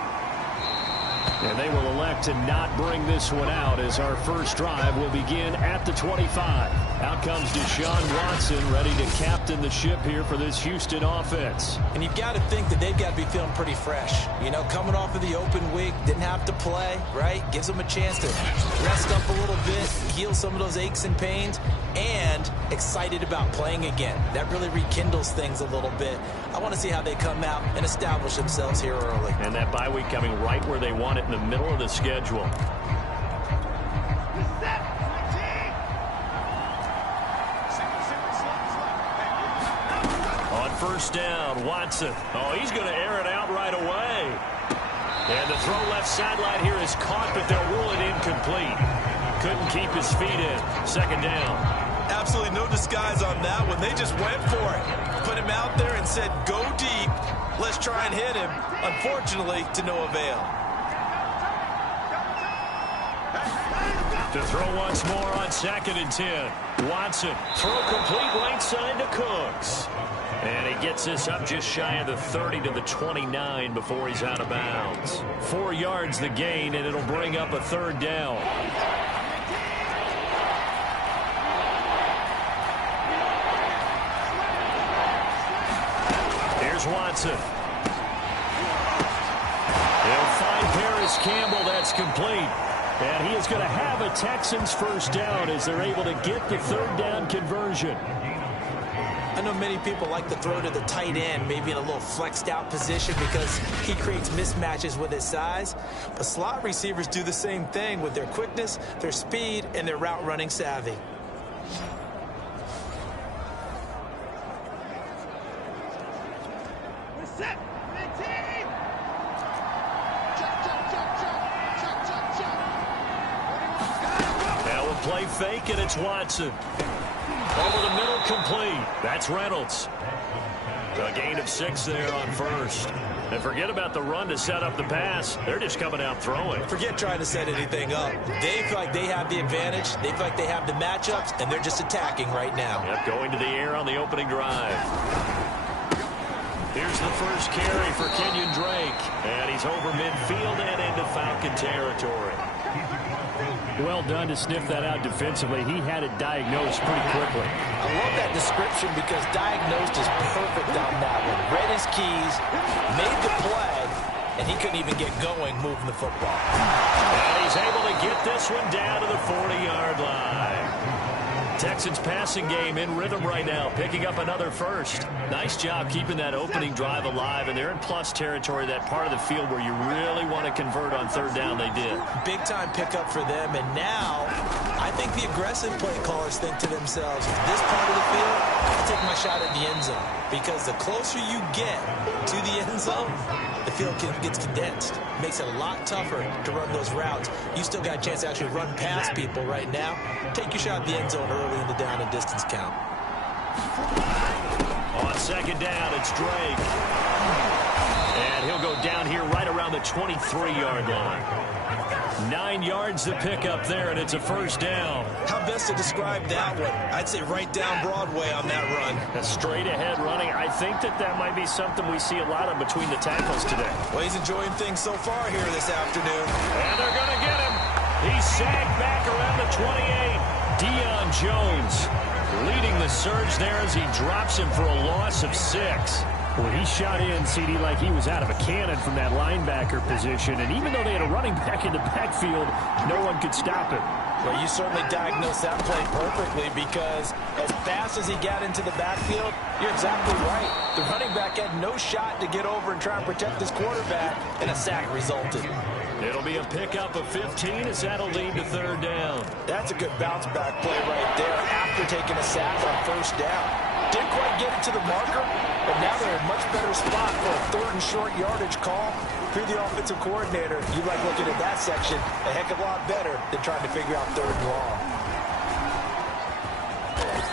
And they will elect to not bring this one out as our first drive will begin at the 25. Out comes Deshaun Watson, ready to captain the ship here for this Houston offense. And you've got to think that they've got to be feeling pretty fresh. You know, coming off of the open week, didn't have to play, right? Gives them a chance to rest up a little bit, heal some of those aches and pains, and excited about playing again. That really rekindles things a little bit. I want to see how they come out and establish themselves here early. And that bye week coming right where they want it, in the middle of the schedule. On first down, Watson. Oh, he's going to air it out right away. And the throw left sideline here is caught, but they'll rule it incomplete. Couldn't keep his feet in. Second down. Absolutely no disguise on that one. They just went for it. Put him out there and said, go deep. Let's try and hit him. Unfortunately, to no avail. To throw once more on 2nd and 10. Watson, throw complete right side to Cooks. And he gets this up just shy of the 30 to the 29 before he's out of bounds. 4 yards the gain, and it'll bring up a third down. Here's Watson. He'll find Paris Campbell. That's complete. And he is going to have a Texans first down as they're able to get the third down conversion. I know many people like to throw to the tight end, maybe in a little flexed out position because he creates mismatches with his size. But slot receivers do the same thing with their quickness, their speed, and their route running savvy. Play fake, and it's Watson. Over the middle, complete. That's Reynolds. A gain of 6 there on first. And forget about the run to set up the pass. They're just coming out throwing. Forget trying to set anything up. They feel like they have the advantage. They feel like they have the matchups, and they're just attacking right now. Yep, going to the air on the opening drive. Here's the first carry for Kenyon Drake. And he's over midfield and into Falcon territory. Well done to sniff that out defensively. He had it diagnosed pretty quickly. I love that description because diagnosed is perfect on that one. Read his keys, made the play, and he couldn't even get going moving the football. And he's able to get this one down to the 40-yard line. Texans passing game in rhythm right now, picking up another first. Nice job keeping that opening drive alive, and they're in plus territory, that part of the field where you really want to convert on third down. They did. Big time pickup for them, and now I think the aggressive play callers think to themselves, this part of the field, I'll take my shot at the end zone, because the closer you get to the end zone, the field gets condensed. Makes it a lot tougher to run those routes. You still got a chance to actually run past people right now. Take your shot at the end zone early in the down and distance count. On second down, it's Drake. And he'll go down here right around the 23-yard line. 9 yards to pick up there, and it's a first down. How best to describe that one? I'd say right down Broadway on that run. A straight-ahead running. I think that might be something we see a lot of between the tackles today. Well, he's enjoying things so far here this afternoon. And they're going to get him. He's sagged back around the 28. Deion Jones leading the surge there as he drops him for a loss of 6. Well, he shot in, CD, like he was out of a cannon from that linebacker position. And even though they had a running back in the backfield, no one could stop him. Well, you certainly diagnosed that play perfectly because as fast as he got into the backfield, you're exactly right. The running back had no shot to get over and try and protect his quarterback, and a sack resulted. It'll be a pickup of 15 as that'll lead to third down. That's a good bounce-back play right there after taking a sack on first down. Didn't quite get it to the marker, but now they're in a much better spot for a third and short yardage call. If you're the offensive coordinator, you like looking at that section a heck of a lot better than trying to figure out third and long.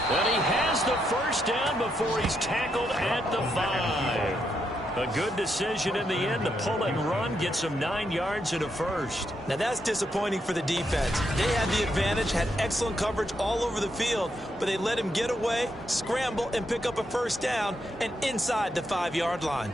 And he has the first down before he's tackled at the 5. A good decision in the end to pull and run, get some 9 yards and a first. Now that's disappointing for the defense. They had the advantage, had excellent coverage all over the field, but they let him get away, scramble, and pick up a first down and inside the 5-yard line.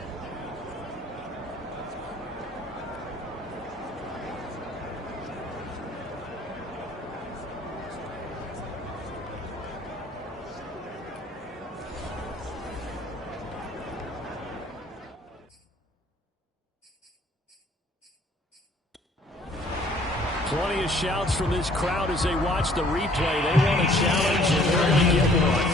Plenty of shouts from this crowd as they watch the replay. They want a challenge, and they're going to get one.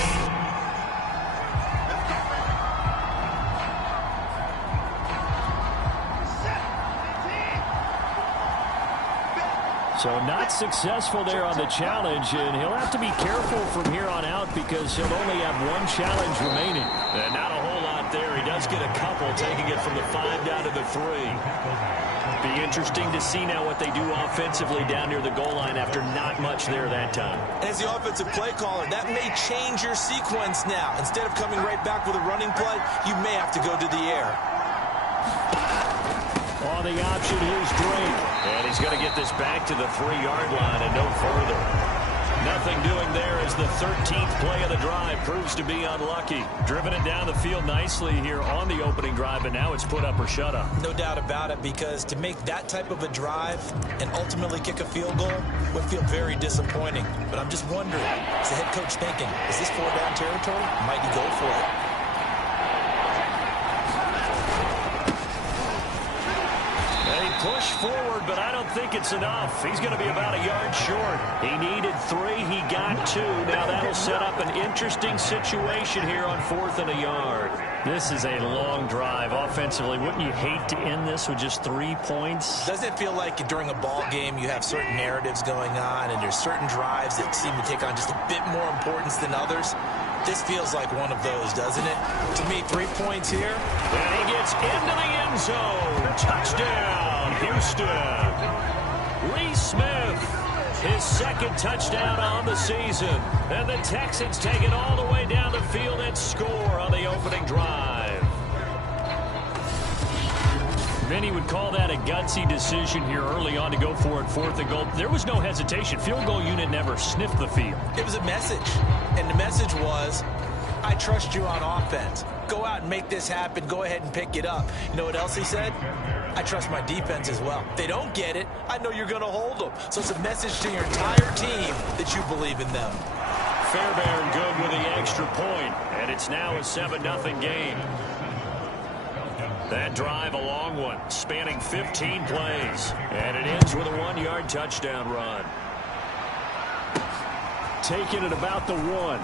So not successful there on the challenge, and he'll have to be careful from here on out because he'll only have one challenge remaining. And not a whole lot there. He does get a couple, taking it from the 5 down to the 3. Be interesting to see now what they do offensively down near the goal line after not much there that time. As the offensive play caller, that may change your sequence now. Instead of coming right back with a running play, you may have to go to the air. On the option, here's Drake. And he's going to get this back to the 3-yard line and no further. Nothing doing there as the 13th play of the drive proves to be unlucky. Driven it down the field nicely here on the opening drive, and now it's put up or shut up. No doubt about it, because to make that type of a drive and ultimately kick a field goal would feel very disappointing. But I'm just wondering, is the head coach thinking, is this 4-down territory? Might he go for it? Push forward, but I don't think it's enough. He's going to be about a yard short. He needed 3. He got 2. Now that'll set up an interesting situation here on 4th and a yard. This is a long drive offensively. Wouldn't you hate to end this with just 3 points? Doesn't it feel like during a ball game you have certain narratives going on and there's certain drives that seem to take on just a bit more importance than others? This feels like one of those, doesn't it? To me, 3 points here. And he gets into the end zone. Touchdown, Houston. Lee Smith, his 2nd touchdown on the season. And the Texans take it all the way down the field and score on the opening drive. Many would call that a gutsy decision here early on to go for it 4th and goal. There was no hesitation. Field goal unit never sniffed the field. It was a message, and the message was, I trust you on offense. Go out and make this happen. Go ahead and pick it up. You know what else he said? I trust my defense as well. If they don't get it, I know you're going to hold them. So it's a message to your entire team that you believe in them. Fairbairn good with the extra point, and it's now a 7-0 game. That drive, a long one, spanning 15 plays. And it ends with a 1-yard touchdown run. Taking it about the 1.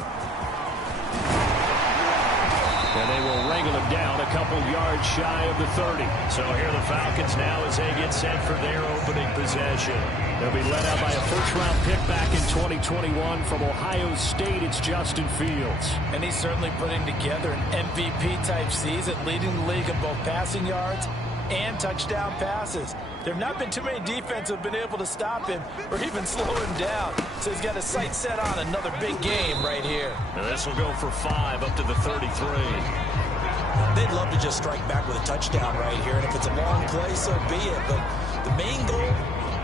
And they will wrangle him down a couple yards shy of the 30. So here the Falcons now as they get set for their opening possession. They'll be led out by a first-round pick back in 2021 from Ohio State. It's Justin Fields. And he's certainly putting together an MVP-type season, leading the league in both passing yards and touchdown passes. There have not been too many defenses have been able to stop him or even slow him down. So he's got his sights set on another big game right here. And this will go for 5 up to the 33. They'd love to just strike back with a touchdown right here. And if it's a long play, so be it. But the main goal,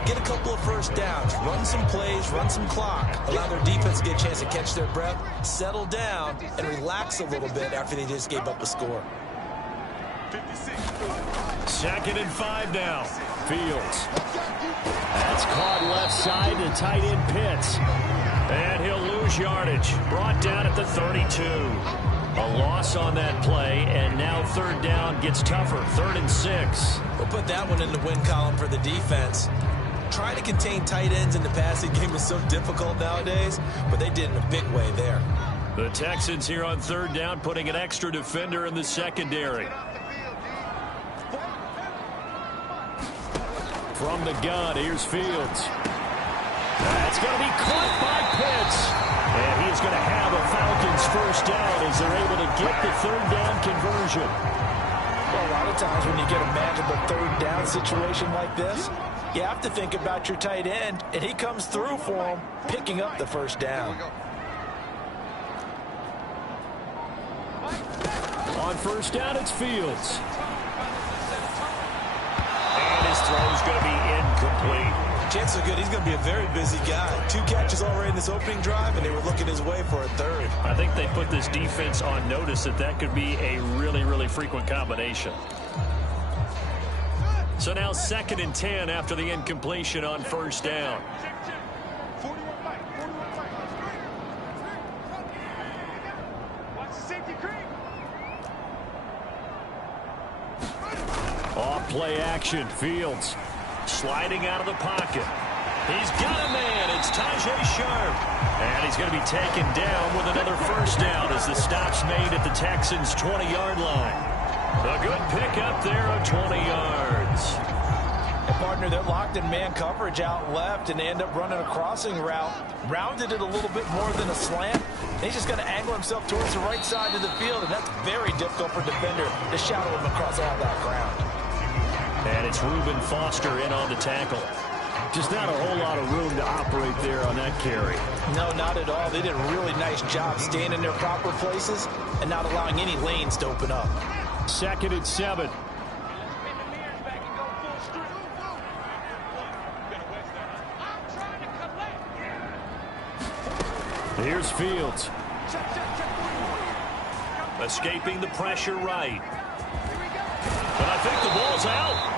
get a couple of first downs, run some plays, run some clock, allow their defense to get a chance to catch their breath, settle down, and relax a little bit after they just gave up a score. 2nd and 5 now. Fields. That's caught left side to tight end Pitts. And he'll lose yardage. Brought down at the 32. A loss on that play, and now 3rd down gets tougher. 3rd and 6. We'll put that one in the win column for the defense. Trying to contain tight ends in the passing game is so difficult nowadays, but they did in a big way there. The Texans here on third down, putting an extra defender in the secondary. From the gun, here's Fields. That's going to be caught by Pitts. And he is going to have a Falcons first down as they're able to get the third down conversion. Well, a lot of times when you get a manageable third down situation like this, you have to think about your tight end, and he comes through for him, picking up the first down. On first down, it's Fields. And his throw is going to be incomplete. Chances are good he's going to be a very busy guy. 2 catches already in this opening drive, and they were looking his way for a third. I think they put this defense on notice that could be a really, really frequent combination. So now 2nd and 10 after the incompletion on first down. Off play action. Fields sliding out of the pocket. He's got a man. It's Tajay Sharp. And he's going to be taken down with another first down as the stop's made at the Texans' 20-yard line. A good pickup there of 20 yards. And partner, they're locked in man coverage out left, and they end up running a crossing route. Rounded it a little bit more than a slant. And he's just going to angle himself towards the right side of the field, and that's very difficult for a defender to shadow him across all that ground. And it's Reuben Foster in on the tackle. Just not a whole lot of room to operate there on that carry. No, not at all. They did a really nice job staying in their proper places and not allowing any lanes to open up. 2nd and 7. Here's Fields. Escaping the pressure right. But I think the ball's out.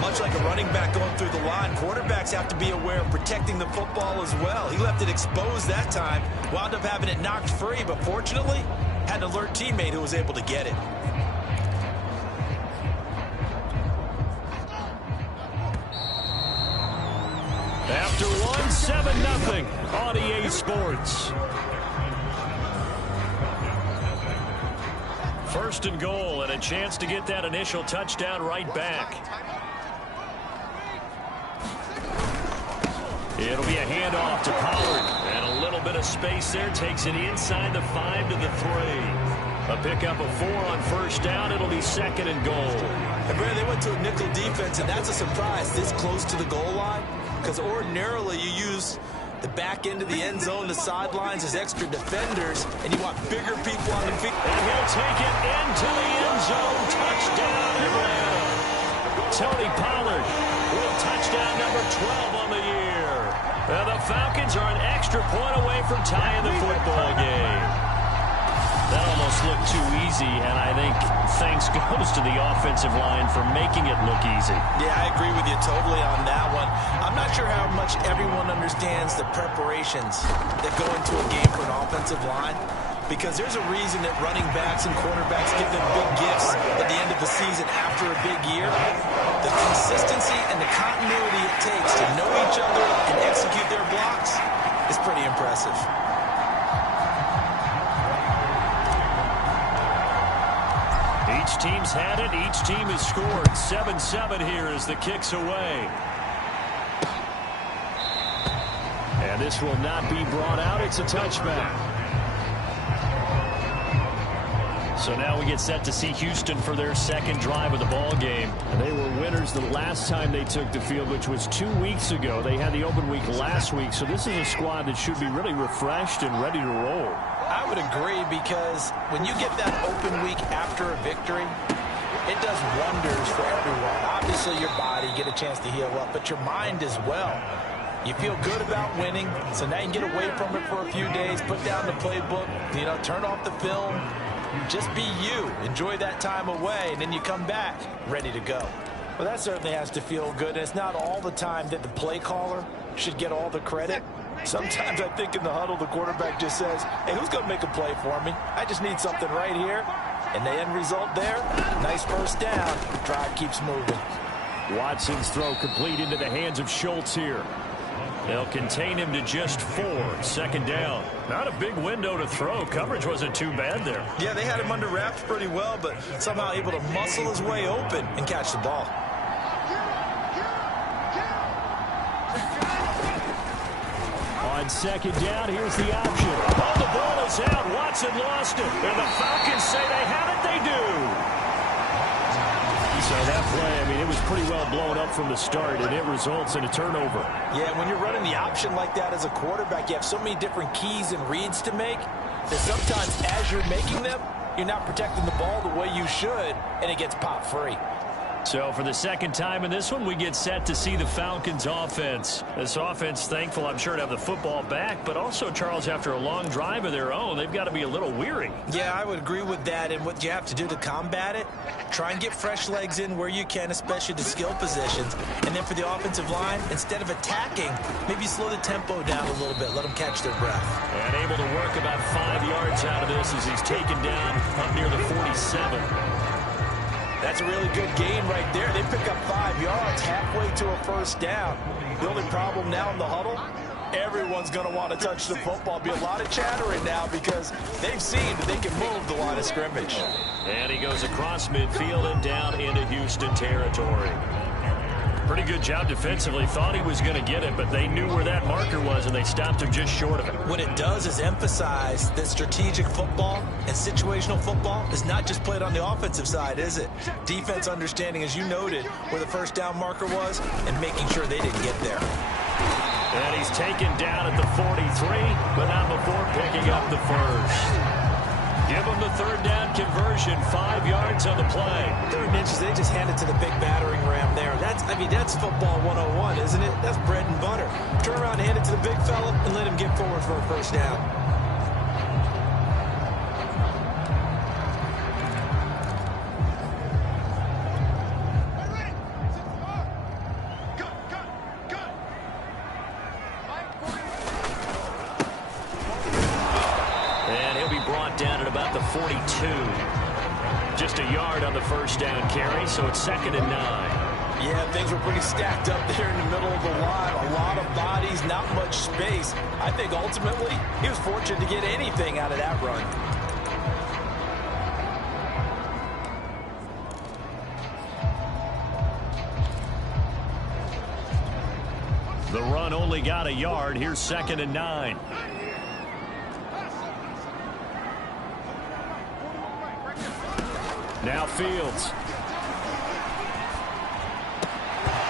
Much like a running back going through the line, quarterbacks have to be aware of protecting the football as well. He left it exposed that time, wound up having it knocked free, but fortunately, had an alert teammate who was able to get it. After 7-0 on EA Sports. 1st and goal, and a chance to get that initial touchdown right back. It'll be a handoff to Pollard, and a little bit of space there. Takes it inside the 5 to the 3. A pickup of 4 on first down. It'll be 2nd and goal. And Brad, they went to a nickel defense, and that's a surprise this close to the goal line, because ordinarily you use the back end of the end zone, the sidelines as extra defenders, and you want bigger people on the field. And he'll take it into the end zone. Touchdown, Atlanta. Tony Pollard with touchdown number 12 on the year. And the Falcons are an extra point away from tying the football game. That almost looked too easy, and I think thanks goes to the offensive line for making it look easy. Yeah, I agree with you totally on that one. I'm not sure how much everyone understands the preparations that go into a game for an offensive line, because there's a reason that running backs and quarterbacks give them big gifts at the end of the season after a big year. The consistency and the continuity it takes to know each other and execute their blocks is pretty impressive. Each team's had it. Each team has scored. 7-7 here as the kick's away. And this will not be brought out. It's a touchback. So now we get set to see Houston for their 2nd drive of the ball game. And they were winners the last time they took the field, which was 2 weeks ago. They had the open week last week, so this is a squad that should be really refreshed and ready to roll. I would agree, because when you get that open week after a victory, it does wonders for everyone. Obviously, your body get a chance to heal up, but your mind as well. You feel good about winning, so now you can get away from it for a few days, put down the playbook, turn off the film, just be you. Enjoy that time away, and then you come back ready to go. Well, that certainly has to feel good. And it's not all the time that the play caller should get all the credit. Sometimes I think in the huddle, the quarterback just says, hey, who's going to make a play for me? I just need something right here. And the end result there, nice first down. Drive keeps moving. Watson's throw complete into the hands of Schultz here. They'll contain him to just 4. 2nd down. Not a big window to throw. Coverage wasn't too bad there. Yeah, they had him under wraps pretty well, but somehow able to muscle his way open and catch the ball. On 2nd down, here's the option. Oh, the ball is out. Watson lost it. And the Falcons say they have it. They do. So that play, I mean, it was pretty well blown up from the start, and it results in a turnover. Yeah, when you're running the option like that as a quarterback, you have so many different keys and reads to make that sometimes as you're making them, you're not protecting the ball the way you should, and it gets popped free. So for the 2nd time in this one, we get set to see the Falcons offense. This offense, thankful, I'm sure, to have the football back, but also, Charles, after a long drive of their own, they've got to be a little weary. Yeah, I would agree with that, and what you have to do to combat it, try and get fresh legs in where you can, especially the skill positions. And then for the offensive line, instead of attacking, maybe slow the tempo down a little bit, let them catch their breath. And able to work about 5 yards out of this as he's taken down up near the 47. That's a really good gain right there. They pick up 5 yards halfway to a first down. The only problem now in the huddle, everyone's going to want to touch the football. Be a lot of chattering now because they've seen that they can move the line of scrimmage. And he goes across midfield and down into Houston territory. Pretty good job defensively. Thought he was going to get it, but they knew where that marker was, and they stopped him just short of it. What it does is emphasize that strategic football and situational football is not just played on the offensive side, is it? Defense understanding, as you noted, where the first down marker was and making sure they didn't get there. And he's taken down at the 43, but not before picking up the first. Give them the 3rd down conversion, 5 yards on the play. 3rd inches, they just hand it to the big battering ram there. That's football 101, isn't it? That's bread and butter. Turn around and hand it to the big fella and let him get forward for a first down. Down at about the 42. Just a yard on the first down carry, so it's 2nd and 9. Yeah, things were pretty stacked up there in the middle of the line. A lot of bodies, not much space. I think ultimately he was fortunate to get anything out of that run. The run only got a yard. Here's 2nd and 9. Now Fields.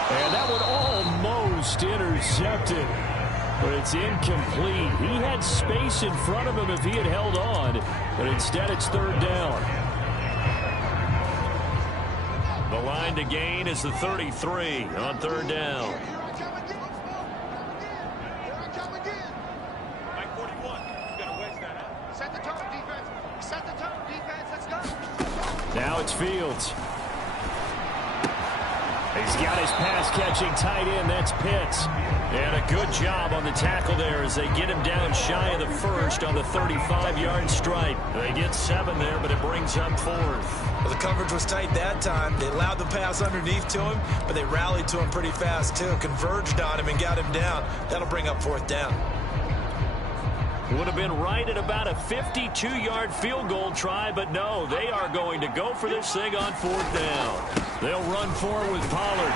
And that one almost intercepted. But it's incomplete. He had space in front of him if he had held on. But instead it's 3rd down. The line to gain is the 33 on 3rd down. Now it's Fields. He's got his pass-catching tight end. That's Pitts. And a good job on the tackle there as they get him down shy of the first on the 35-yard stripe. They get 7 there, but it brings up 4th. Well, the coverage was tight that time. They allowed the pass underneath to him, but they rallied to him pretty fast, too. Converged on him and got him down. That'll bring up 4th down. Would have been right at about a 52-yard field goal try, but no, they are going to go for this thing on 4th down. They'll run forward with Pollard.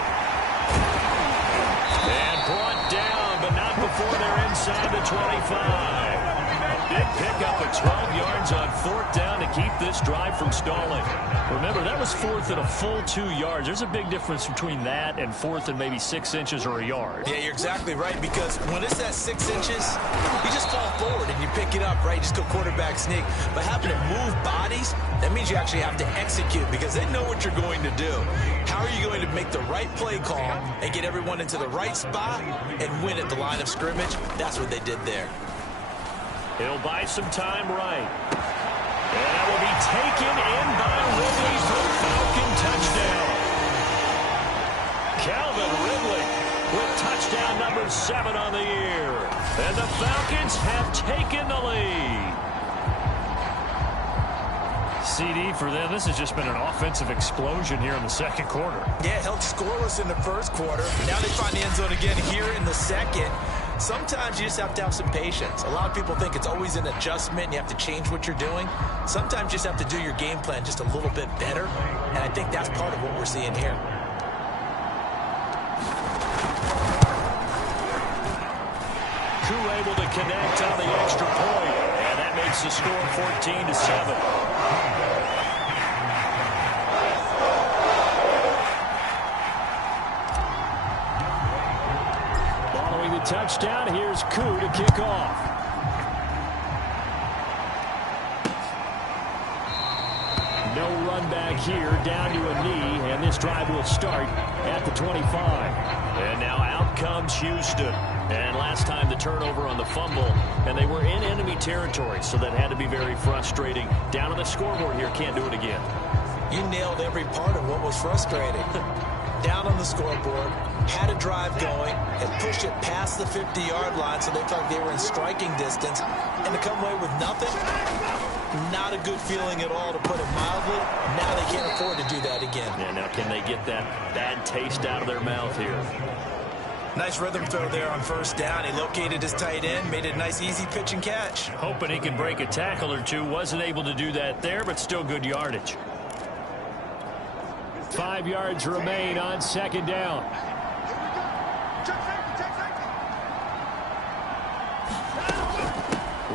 And brought down, but not before they're inside the 25. A big pickup of 12 yards on 4th down to keep this drive from stalling. Remember, that was 4th and a full 2 yards. There's a big difference between that and 4th and maybe 6 inches or a yard. Yeah, you're exactly right, because when it's at 6 inches, you just fall forward and you pick it up, right? You just go quarterback sneak. But having to move bodies, that means you actually have to execute because they know what you're going to do. How are you going to make the right play call and get everyone into the right spot and win at the line of scrimmage? That's what they did there. He'll buy some time right. And that will be taken in by Ridley for a Falcon touchdown. Calvin Ridley with touchdown number 7 on the year. And the Falcons have taken the lead. CD for them. This has just been an offensive explosion here in the second quarter. Yeah, held scoreless in the first quarter. Now they find the end zone again here in the second. Sometimes you just have to have some patience. A lot of people think it's always an adjustment and you have to change what you're doing. Sometimes you just have to do your game plan just a little bit better, and I think that's part of what we're seeing here. Koo able to connect on the extra point, and that makes the score 14-7. Following the touchdown, here's Koo to kick off. No run back here, down to a knee, and this drive will start at the 25. And now out comes Houston. And last time the turnover on the fumble, and they were in enemy territory, so that had to be very frustrating. Down on the scoreboard here, can't do it again. You nailed every part of what was frustrating. Down on the scoreboard, had a drive going, had pushed it past the 50-yard line, so they felt like they were in striking distance, and to come away with nothing, not a good feeling at all, to put it mildly. Now they can't afford to do that again. Yeah, now can they get that bad taste out of their mouth here? Nice rhythm throw there on first down. He located his tight end, made it a nice easy pitch and catch. Hoping he can break a tackle or two. Wasn't able to do that there, but still good yardage. 5 yards remain on second down.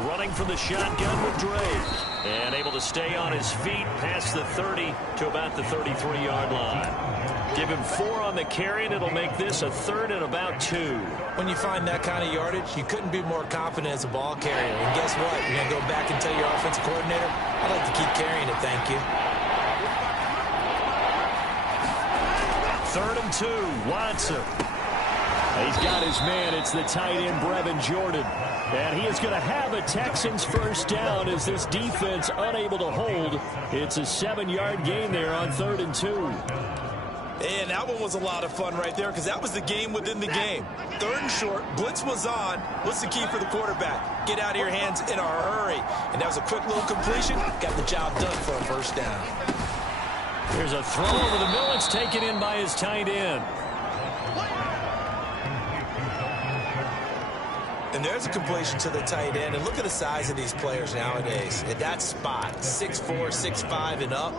Running for the shotgun with Drake. And able to stay on his feet past the 30 to about the 33-yard line. Give him 4 on the carry, and it'll make this a 3rd and about 2. When you find that kind of yardage, you couldn't be more confident as a ball carrier. And guess what? You're going to go back and tell your offensive coordinator, I'd like to keep carrying it, thank you. 3rd and 2, Watson. He's got his man. It's the tight end, Brevin Jordan. And he is going to have a Texans first down as this defense unable to hold. It's a 7-yard gain there on 3rd and 2. And that one was a lot of fun right there, because that was the game within the game. 3rd and short, blitz was on. What's the key for the quarterback? Get out of your hands in a hurry. And that was a quick little completion. Got the job done for a first down. There's a throw over the middle. It's taken in by his tight end. And there's a completion to the tight end. And look at the size of these players nowadays. At that spot, 6'4", 6'5", and up.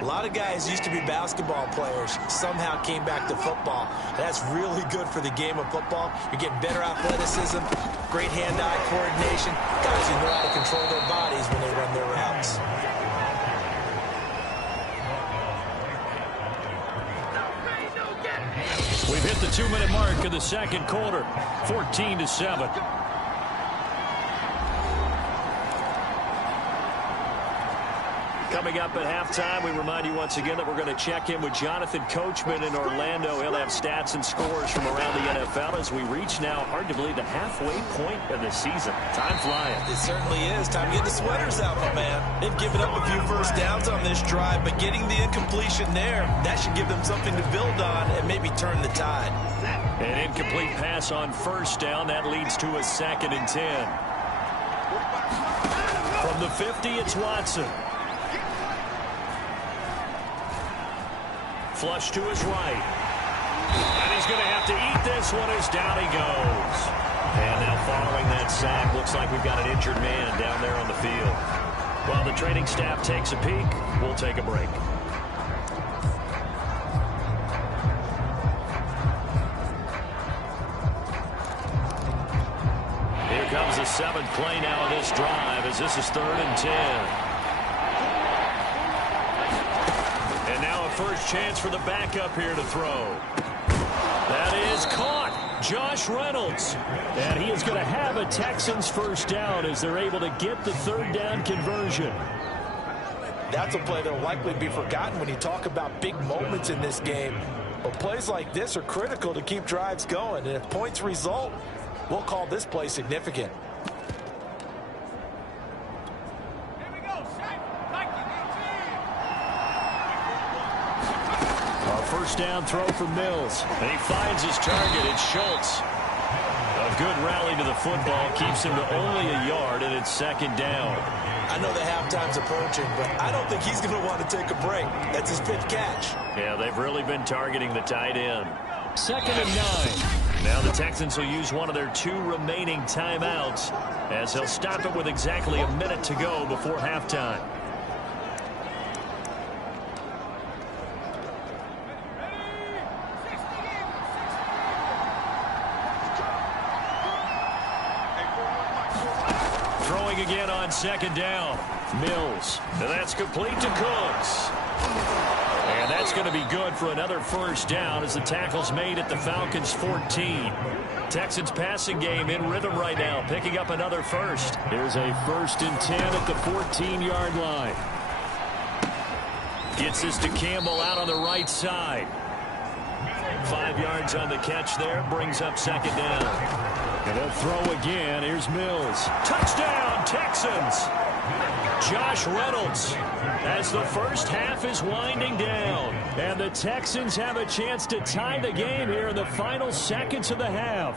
A lot of guys used to be basketball players, somehow came back to football. That's really good for the game of football. You're getting better athleticism, great hand-eye coordination, guys who know how to control their bodies when they run their routes. We've hit the 2-minute mark of the second quarter, 14-7. Coming up at halftime, we remind you once again that we're going to check in with Jonathan Coachman in Orlando. He'll have stats and scores from around the NFL as we reach now, hard to believe, the halfway point of the season. Time flying. It certainly is. Time to get the sweaters out, my man. They've given up a few first downs on this drive, but getting the incompletion there, that should give them something to build on and maybe turn the tide. An incomplete pass on first down. That leads to a 2nd and 10. From the 50, it's Watson. Flush to his right. And he's going to have to eat this one as down he goes. And now following that sack, looks like we've got an injured man down there on the field. While the training staff takes a peek, we'll take a break. Here comes the 7th play now of this drive as this is 3rd and 10. First chance for the backup here to throw. That is caught. Josh Reynolds. And he is going to have a Texans first down as they're able to get the 3rd down conversion. That's a play that will likely be forgotten when you talk about big moments in this game. But plays like this are critical to keep drives going. And if points result, we'll call this play significant. First down throw for Mills. And he finds his target. It's Schultz. A A good rally to the football keeps him to only a yard, and it's second down. I know the halftime's approaching, but I don't think he's going to want to take a break. That's his fifth catch. Yeah, they've really been targeting the tight end. 2nd and 9. Now the Texans will use one of their 2 remaining timeouts as they'll stop it with exactly a minute to go before halftime. Throwing again on 2nd down. Mills. And that's complete to Cooks. And that's going to be good for another first down as the tackle's made at the Falcons' 14. Texans passing game in rhythm right now, picking up another first. Here's a 1st and 10 at the 14-yard line. Gets this to Campbell out on the right side. 5 yards on the catch there, brings up 2nd down. And they'll throw again. Here's Mills. Touchdown, Texans! Josh Reynolds as the first half is winding down. And the Texans have a chance to tie the game here in the final seconds of the half.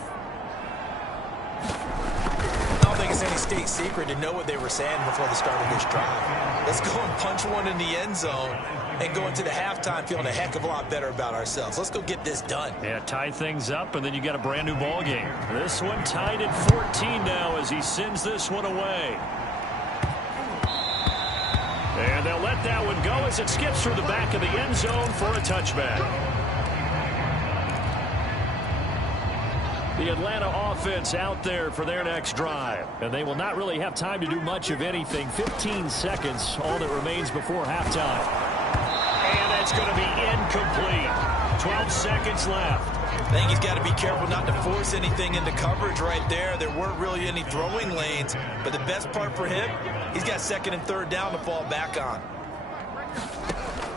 I don't think it's any state secret to know what they were saying before the start of this drive. Let's go and punch one in the end zone and go into the halftime feeling a heck of a lot better about ourselves. Let's go get this done. Yeah, tie things up, and then you got a brand new ball game. This one tied at 14 now as he sends this one away. And they'll let that one go as it skips through the back of the end zone for a touchback. The Atlanta offense out there for their next drive. And they will not really have time to do much of anything. 15 seconds, all that remains before halftime. And that's going to be incomplete. 12 seconds left. I think he's got to be careful not to force anything into coverage right there. There weren't really any throwing lanes. But the best part for him, he's got 2nd and 3rd down to fall back on.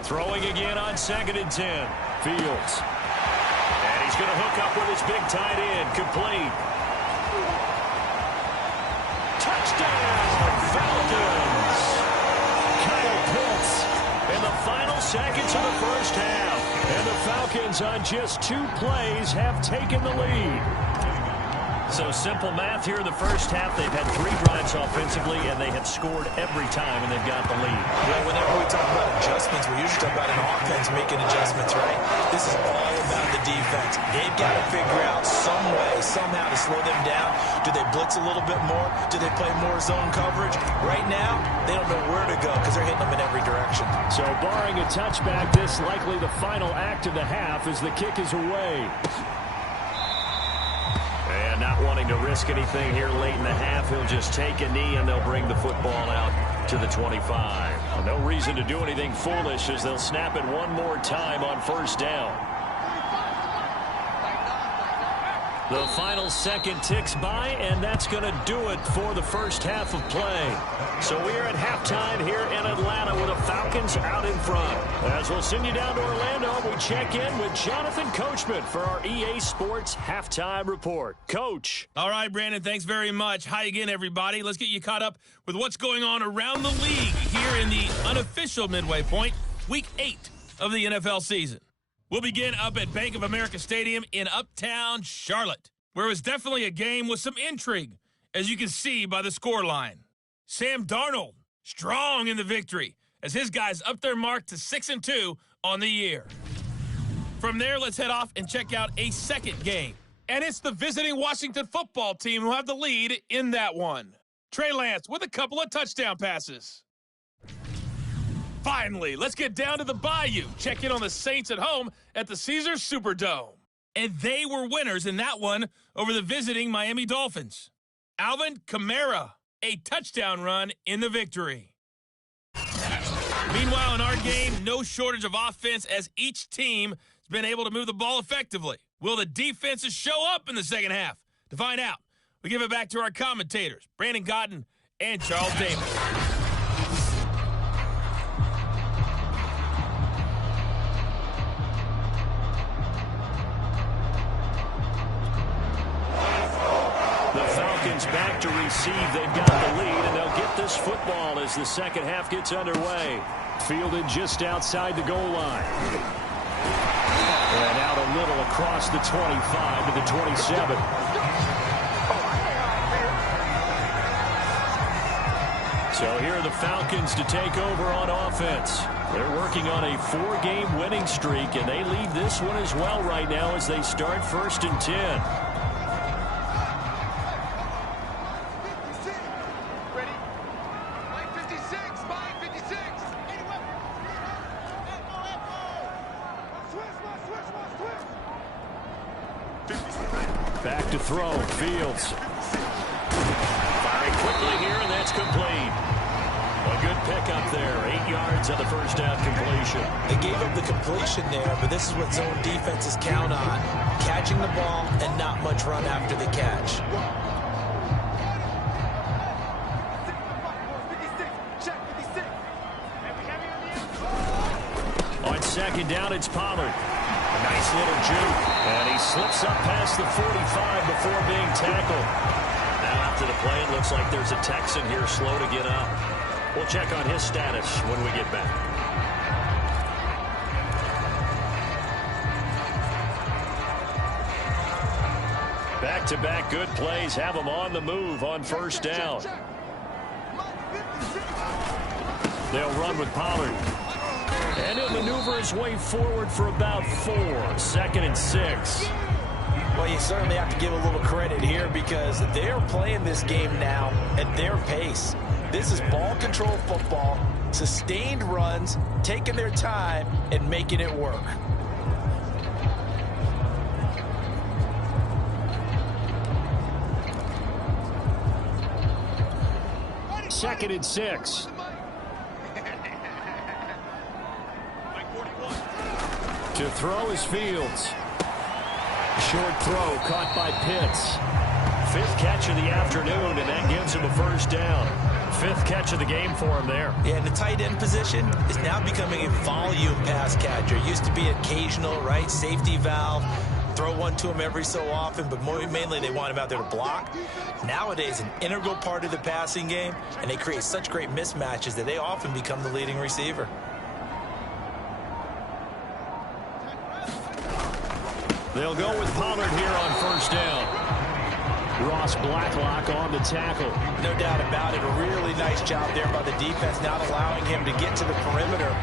Throwing again on 2nd and 10. Fields. And he's going to hook up with his big tight end. Complete. Touchdown, Falcons! Kyle Pitts in the final seconds of the first half. And the Falcons on just 2 plays have taken the lead. So simple math here in the first half. They've had 3 drives offensively, and they have scored every time, and they've got the lead. Well, whenever we talk about adjustments, we usually talk about an offense making adjustments, right? This is all about the defense. They've got to figure out some way, somehow to slow them down. Do they blitz a little bit more? Do they play more zone coverage? Right now, they don't know where to go because they're hitting them in every direction. So barring a touchback, this likely the final act of the half as the kick is away. And not wanting to risk anything here late in the half, he'll just take a knee and they'll bring the football out to the 25. Well, no reason to do anything foolish as they'll snap it one more time on 1st down. The final second ticks by, and that's going to do it for the first half of play. So we're at halftime here in Atlanta with the Falcons out in front. As we'll send you down to Orlando, we check in with Jonathan Coachman for our EA Sports Halftime Report. Coach. All right, Brandon, thanks very much. Hi again, everybody. Let's get you caught up with what's going on around the league here in the unofficial midway point, Week 8 of the NFL season. We'll begin up at Bank of America Stadium in Uptown Charlotte, where it was definitely a game with some intrigue, as you can see by the scoreline. Sam Darnold, strong in the victory, as his guys up their mark to 6-2 on the year. From there, let's head off and check out a second game. And it's the visiting Washington football team who have the lead in that one. Trey Lance with a couple of touchdown passes. Finally, let's get down to the Bayou. Check in on the Saints at home at the Caesars Superdome. And they were winners in that one over the visiting Miami Dolphins. Alvin Kamara, a touchdown run in the victory. Meanwhile, in our game, no shortage of offense as each team has been able to move the ball effectively. Will the defenses show up in the second half? To find out, we give it back to our commentators, Brandon Cotton and Charles Davis. Back to receive. They've got the lead, and they'll get this football as the second half gets underway. Fielded just outside the goal line. And out a little across the 25 to the 27. So here are the Falcons to take over on offense. They're working on a 4-game winning streak, and they lead this one as well right now as they start 1st and 10. Back to throw, Fields. Firing quickly here, and that's complete. A good pickup there, 8 yards on the first down completion. They gave up the completion there, but this is what zone defenses count on. Catching the ball and not much run after the catch. On 2nd down, it's Pollard. A nice little juke, and he slips up past the 45 before being tackled. Now after the play, it looks like there's a Texan here slow to get up. We'll check on his status when we get back. Back-to-back good plays have him on the move on 1st down. They'll run with Pollard. And he'll maneuver his way forward for about 4. 2nd and 6. Well, you certainly have to give a little credit here because they're playing this game now at their pace. This is ball control football, sustained runs, taking their time, and making it work. Second and 6. To throw is Fields. Short throw caught by Pitts. 5th catch of the afternoon, and that gives him a 1st down. 5th catch of the game for him there. Yeah, and the tight end position is now becoming a volume pass catcher. It used to be occasional, right? Safety valve. Throw one to him every so often, but mainly they want him out there to block. Nowadays, an integral part of the passing game, and they create such great mismatches that they often become the leading receiver. They'll go with Pollard here on 1st down. Ross Blacklock on the tackle. No doubt about it. A really nice job there by the defense, not allowing him to get to the perimeter.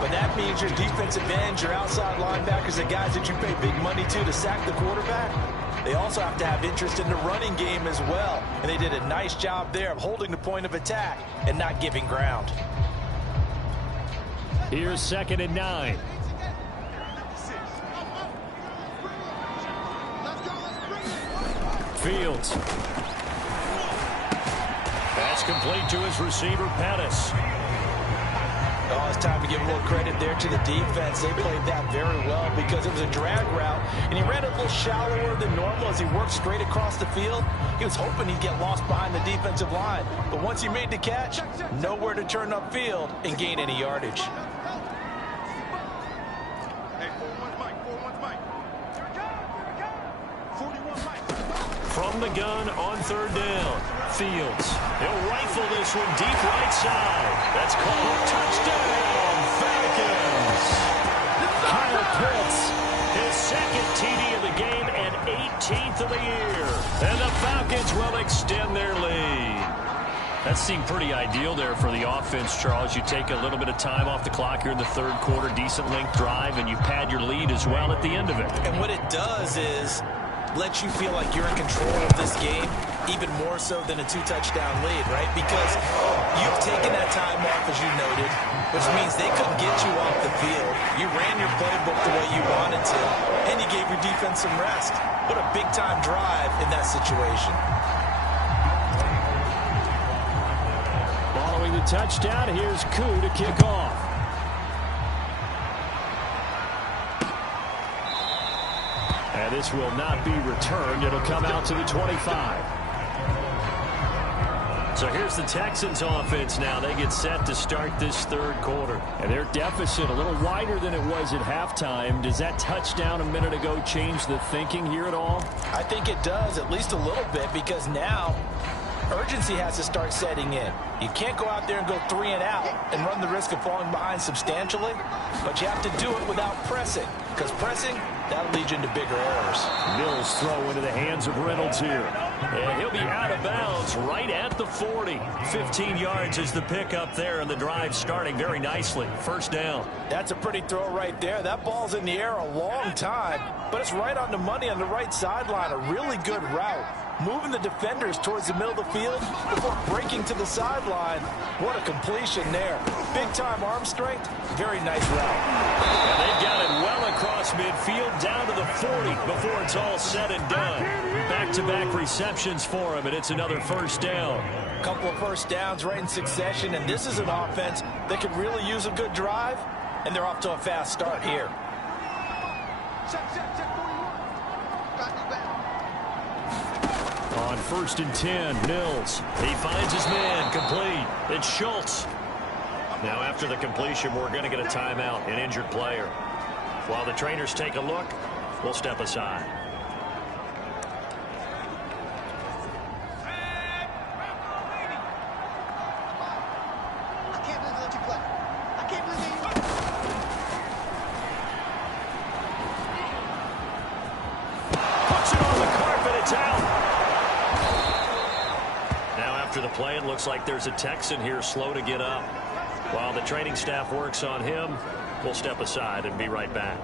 But that means your defensive ends, your outside linebackers, the guys that you pay big money to sack the quarterback. They also have to have interest in the running game as well. And they did a nice job there of holding the point of attack and not giving ground. Here's 2nd and 9. Fields. That's complete to his receiver, Pettis. Oh, it's time to give a little credit there to the defense. They played that very well because it was a drag route, and he ran a little shallower than normal as he worked straight across the field. He was hoping he'd get lost behind the defensive line, but once he made the catch, nowhere to turn upfield and gain any yardage. From the gun on 3rd down. Fields. He'll rifle this one deep right side. That's called touchdown, Falcons. Kyle Pitts, his 2nd TD of the game and 18th of the year. And the Falcons will extend their lead. That seemed pretty ideal there for the offense, Charles. You take a little bit of time off the clock here in the 3rd quarter, decent length drive, and you pad your lead as well at the end of it. And what it does is let you feel like you're in control of this game, even more so than a 2-touchdown lead, right? Because you've taken that time off, as you noted, which means they couldn't get you off the field. You ran your playbook the way you wanted to, and you gave your defense some rest. What a big-time drive in that situation. Following the touchdown, here's Koo to kick off. And this will not be returned. It'll come out to the 25. So here's the Texans offense now. They get set to start this 3rd quarter. And their deficit a little wider than it was at halftime. Does that touchdown a minute ago change the thinking here at all? I think it does, at least a little bit, because now urgency has to start setting in. You can't go out there and go 3 and out and run the risk of falling behind substantially, but you have to do it without pressing, because pressing, that'll lead you into bigger errors. Mills throw into the hands of Reynolds here. And he'll be out of bounds right at the 40. 15 yards is the pickup there, and the drive starting very nicely. First down. That's a pretty throw right there. That ball's in the air a long time, but it's right on the money on the right sideline. A really good route. Moving the defenders towards the middle of the field before breaking to the sideline. What a completion there. Big-time arm strength. Very nice route. And they've got it well across midfield down to the 40 before it's all said and done. Back-to-back receptions for him, and it's another first down. A couple of first downs right in succession, and this is an offense that could really use a good drive, and they're off to a fast start here. On 1st and 10, Mills. He finds his man, complete. It's Schultz. Now after the completion, we're going to get a timeout, an injured player. While the trainers take a look, we'll step aside. Puts it on the carpet, it's out. Now after the play, it looks like there's a Texan here slow to get up. While the training staff works on him, we'll step aside and be right back.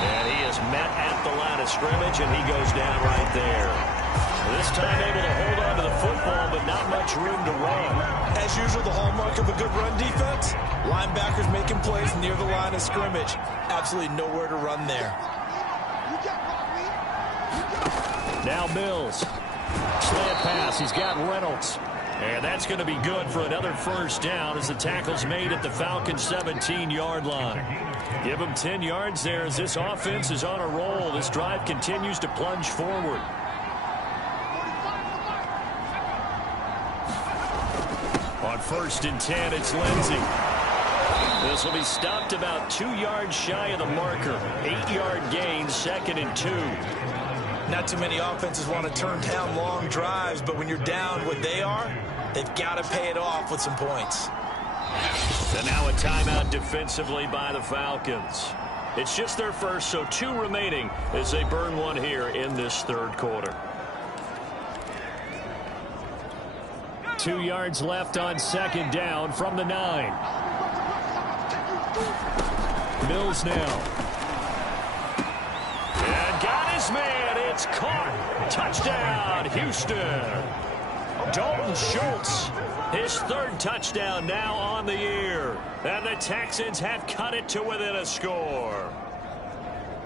And he is met at the line of scrimmage, and he goes down right there. This time able to hold on to the football, but not much room to run. As usual, the hallmark of a good run defense, linebackers making plays near the line of scrimmage. Absolutely nowhere to run there. Now Mills. Slant pass. He's got Reynolds. And that's going to be good for another first down as the tackle's made at the Falcons' 17-yard line. Give them 10 yards there as this offense is on a roll. This drive continues to plunge forward. On 1st and 10, it's Lindsey. This will be stopped about 2 yards shy of the marker. 8-yard gain, 2nd and 2. Not too many offenses want to turn down long drives, but when you're down what they are, they've got to pay it off with some points. And now a timeout defensively by the Falcons. It's just their first, so 2 remaining as they burn one here in this third quarter. 2 yards left on 2nd down from the 9. Mills now. And got his man. It's caught. Touchdown, Houston. Dalton Schultz. His 3rd touchdown now on the year. And the Texans have cut it to within a score.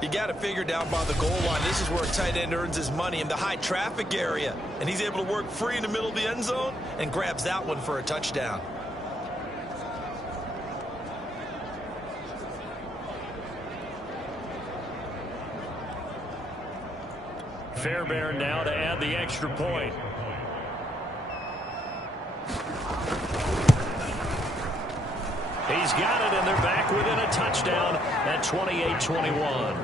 You got to figure down by the goal line. This is where a tight end earns his money in the high traffic area. And he's able to work free in the middle of the end zone and grabs that one for a touchdown. Fairbairn now to add the extra point. He's got it, and they're back within a touchdown at 28-21.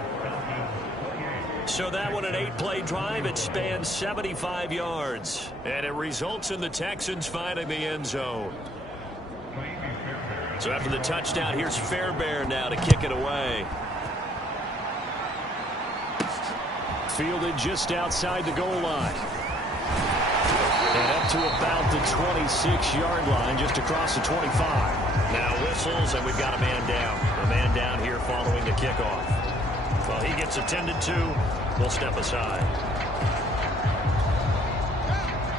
So that one, an 8-play drive. It spans 75 yards. And it results in the Texans finding the end zone. So after the touchdown, here's Fairbairn now to kick it away. Fielded just outside the goal line. And up to about the 26-yard line, just across the 25. Now whistles, and we've got a man down. A man down here following the kickoff. Well, he gets attended to. We'll step aside.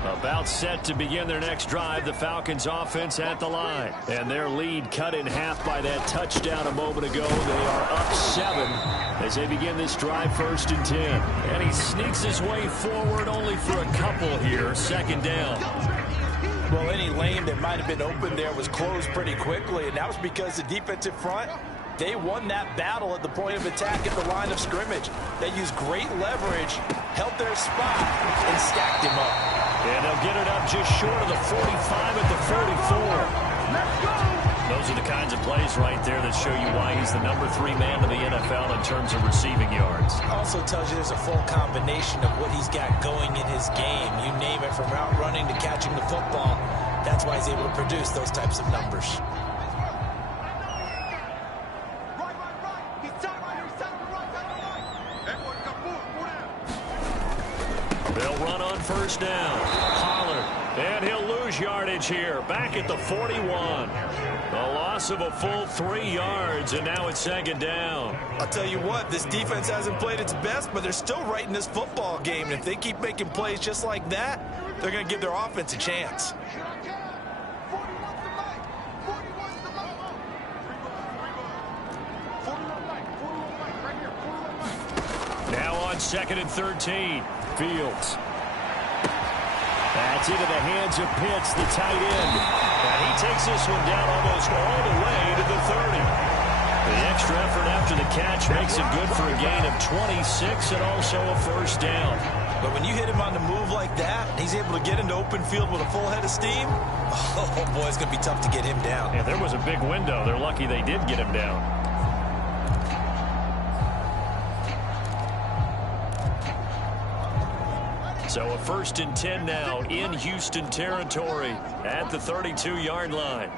About set to begin their next drive, the Falcons offense at the line. And their lead cut in half by that touchdown a moment ago. They are up 7 as they begin this drive 1st and 10. And he sneaks his way forward only for a couple here. 2nd down. Well, any lane that might have been open there was closed pretty quickly, and that was because the defensive front, they won that battle at the point of attack at the line of scrimmage. They used great leverage, held their spot, and stacked him up. And they'll get it up just short of the 45 at the 44. Those are the kinds of plays right there that show you why he's the number 3 man in the NFL in terms of receiving yards. Also tells you there's a full combination of what he's got going in his game. You name it, from route running to catching the football. That's why he's able to produce those types of numbers. They'll run on first down. Pollard, and he'll lose yardage here. Back at the 41. A loss of a full 3 yards, and now it's second down. I'll tell you what, this defense hasn't played its best, but they're still right in this football game. And if they keep making plays just like that, they're going to give their offense a chance. Now on 2nd and 13. Fields. That's into the hands of Pitts, the tight end. And he takes this one down almost all the way to the 30. The extra effort after the catch makes it good for a gain of 26 and also a first down. But when you hit him on the move like that, he's able to get into open field with a full head of steam, oh boy, it's going to be tough to get him down. Yeah, there was a big window. They're lucky they did get him down. So a 1st and 10 now in Houston territory at the 32-yard line.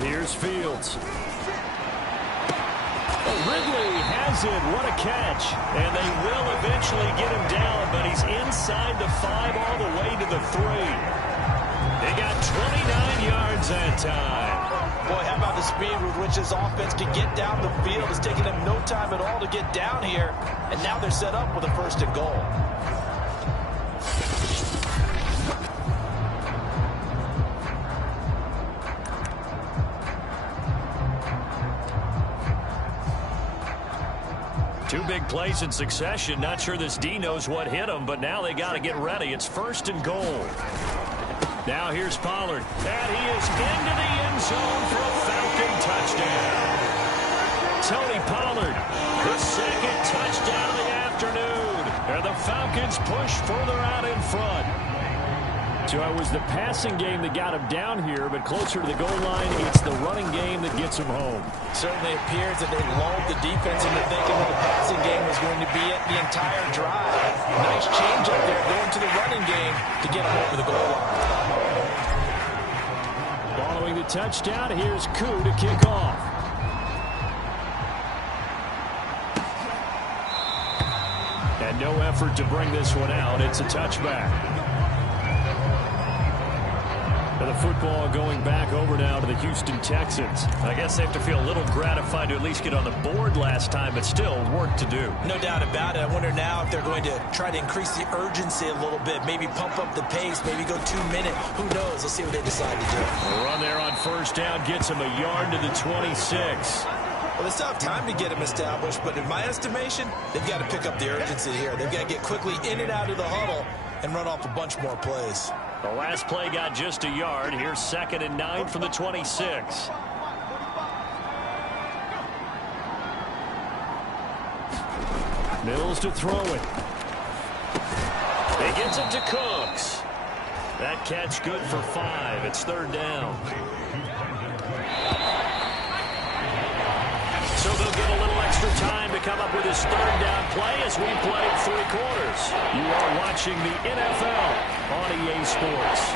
Here's Fields. Ridley has it. What a catch. And they will eventually get him down, but he's inside the 5 all the way to the 3. They got 29 yards that time. Boy, how about the speed with which this offense can get down the field? It's taking them no time at all to get down here. And now they're set up with a 1st and goal. Two big plays in succession. Not sure this D knows what hit him, but now they got to get ready. It's 1st and goal. Now here's Pollard, and he is into the end zone for a Falcon touchdown. Tony Pollard, the 2nd touchdown of the afternoon, and the Falcons push further out in front. So it was the passing game that got him down here, but closer to the goal line, it's the running game that gets him home. Certainly appears that they lulled the defense into thinking that the passing game was going to be it the entire drive. Nice change up there going to the running game to get him over the goal line. Following the touchdown, here's Koo to kick off. And no effort to bring this one out. It's a touchback. And the football going back over now to the Houston Texans. I guess they have to feel a little gratified to at least get on the board last time, but still work to do. No doubt about it. I wonder now if they're going to try to increase the urgency a little bit, maybe pump up the pace, maybe go 2 minutes. Who knows? Let's see what they decide to do. The run there on 1st down gets him a yard to the 26. Well, they still have time to get him established, but in my estimation, they've got to pick up the urgency here. They've got to get quickly in and out of the huddle and run off a bunch more plays. The last play got just a yard. Here's 2nd and 9 from the 26. Mills to throw it. He gets it to Cooks. That catch good for 5. It's 3rd down. So they'll get a little extra time to come up with his 3rd down play as we play 3 quarters. You are watching the NFL on EA Sports.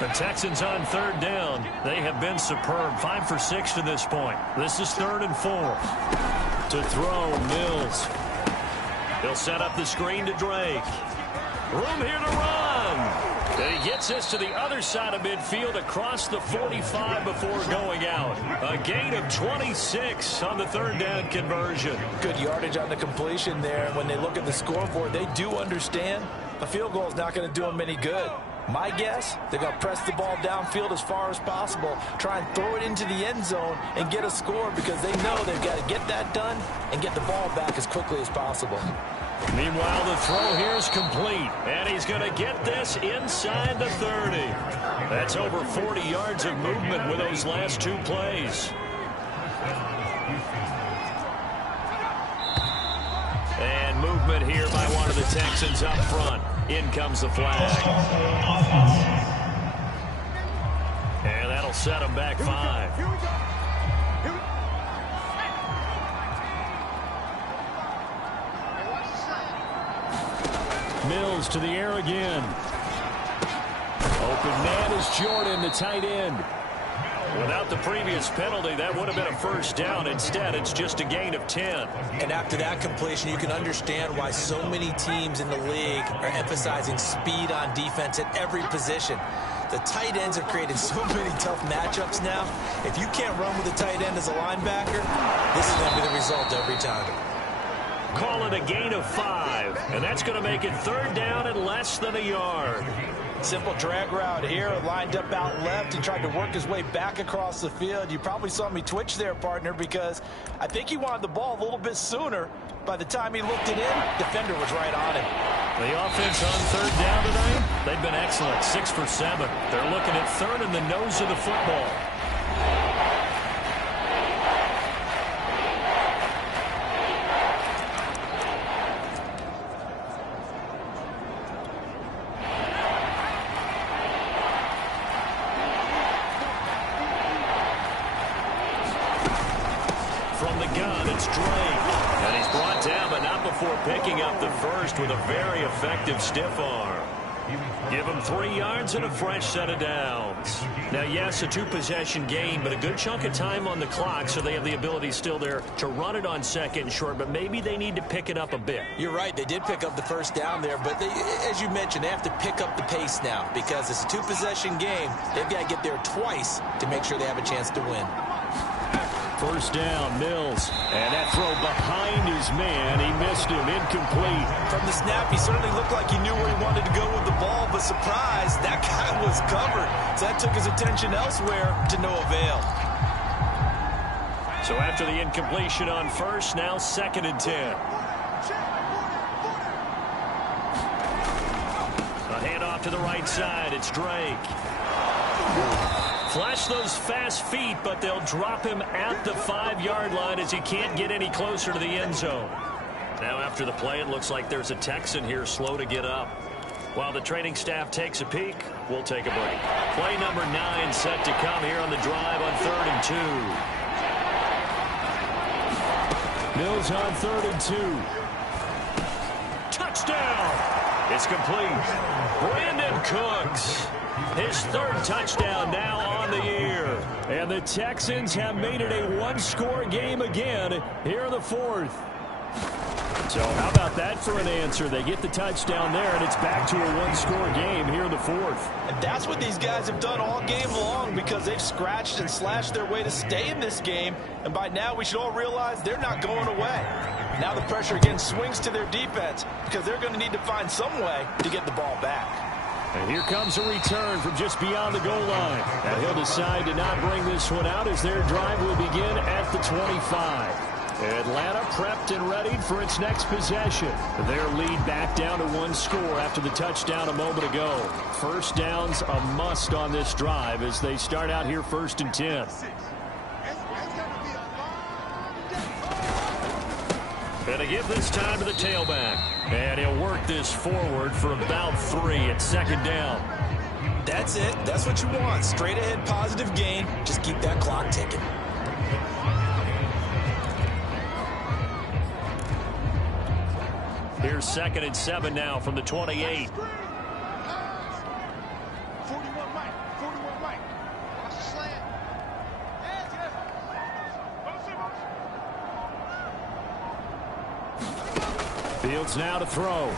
The Texans on 3rd down. They have been superb. 5 for 6 to this point. This is 3rd and 4. To throw, Mills. He'll set up the screen to Drake. Room here to run. And he gets this to the other side of midfield across the 45 before going out. A gain of 26 on the 3rd down conversion. Good yardage on the completion there. When they look at the scoreboard, they do understand a field goal is not going to do them any good. My guess, they're going to press the ball downfield as far as possible, try and throw it into the end zone and get a score because they know they've got to get that done and get the ball back as quickly as possible. Meanwhile, the throw here is complete, and he's going to get this inside the 30. That's over 40 yards of movement with those last 2 plays. And movement here by one of the Texans up front. In comes the flag. And that'll set him back 5. Mills to the air again. Open man is Jordan, the tight end. Without the previous penalty, that would have been a first down. Instead, it's just a gain of 10. And after that completion, you can understand why so many teams in the league are emphasizing speed on defense at every position. The tight ends have created so many tough matchups now. If you can't run with a tight end as a linebacker, this is going to be the result every time. Call it a gain of 5, and that's going to make it third down and less than a yard. Simple drag route here, lined up out left. He tried to work his way back across the field. You probably saw me twitch there, partner, because I think he wanted the ball a little bit sooner. By the time he looked it in, defender was right on him. The offense on third down tonight, they've been excellent, 6 for 7. They're looking at third in the nose of the football. From the gun, it's Drake. And he's brought down, but not before picking up the first with a very effective stiff arm. Give him 3 yards and a fresh set of downs. Now, yes, a 2-possession game, but a good chunk of time on the clock, so they have the ability still there to run it on second and short, but maybe they need to pick it up a bit. You're right. They did pick up the first down there, but they, as you mentioned, they have to pick up the pace now because it's a 2-possession game. They've got to get there twice to make sure they have a chance to win. First down, Mills. And that throw behind his man. He missed him. Incomplete. From the snap, he certainly looked like he knew where he wanted to go with the ball, but surprise, that guy was covered. So that took his attention elsewhere to no avail. So after the incompletion on first, now 2nd and 10. A handoff to the right side. It's Drake. Flash those fast feet, but they'll drop him at the 5-yard line as he can't get any closer to the end zone. Now after the play, it looks like there's a Texan here slow to get up. While the training staff takes a peek, we'll take a break. Play number 9 set to come here on the drive on 3rd and 2. Mills on 3rd and 2. Touchdown! It's complete. Brandon Cooks. His 3rd touchdown now on the year. And the Texans have made it a 1-score game again here in the 4th. So how about that for an answer? They get the touchdown there, and it's back to a 1-score game here in the 4th. And that's what these guys have done all game long because they've scratched and slashed their way to stay in this game. And by now, we should all realize they're not going away. Now the pressure again swings to their defense because they're going to need to find some way to get the ball back. And here comes a return from just beyond the goal line. And he'll decide to not bring this one out as their drive will begin at the 25. Atlanta prepped and ready for its next possession. Their lead back down to 1 score after the touchdown a moment ago. First down's a must on this drive as they start out here 1st and 10. And to give this time to the tailback. And he'll work this forward for about 3 at 2nd down. That's it. That's what you want. Straight ahead positive gain. Just keep that clock ticking. Here's 2nd and 7 now from the 28. 41 Mike. 41 Mike. Watch the slant. Fields now to throw.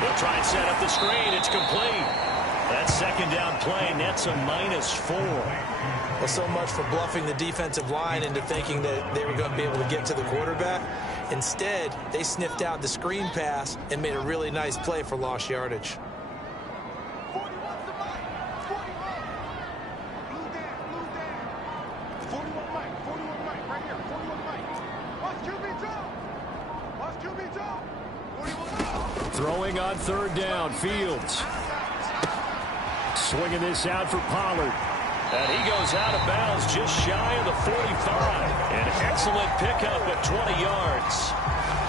They'll try and set up the screen. It's complete. That 2nd down play nets a -4. Well, so much for bluffing the defensive line into thinking that they were going to be able to get to the quarterback. Instead, they sniffed out the screen pass and made a really nice play for lost yardage. 41 to Mike. 41. Blue down. 41 Mike. 41 Mike. Right here. 41 Mike. Watch QB drop. Watch QB drop. 41. Throwing on 3rd down. Fields. Swinging this out for Pollard. And he goes out of bounds just shy of the 45. An excellent pickup of 20 yards.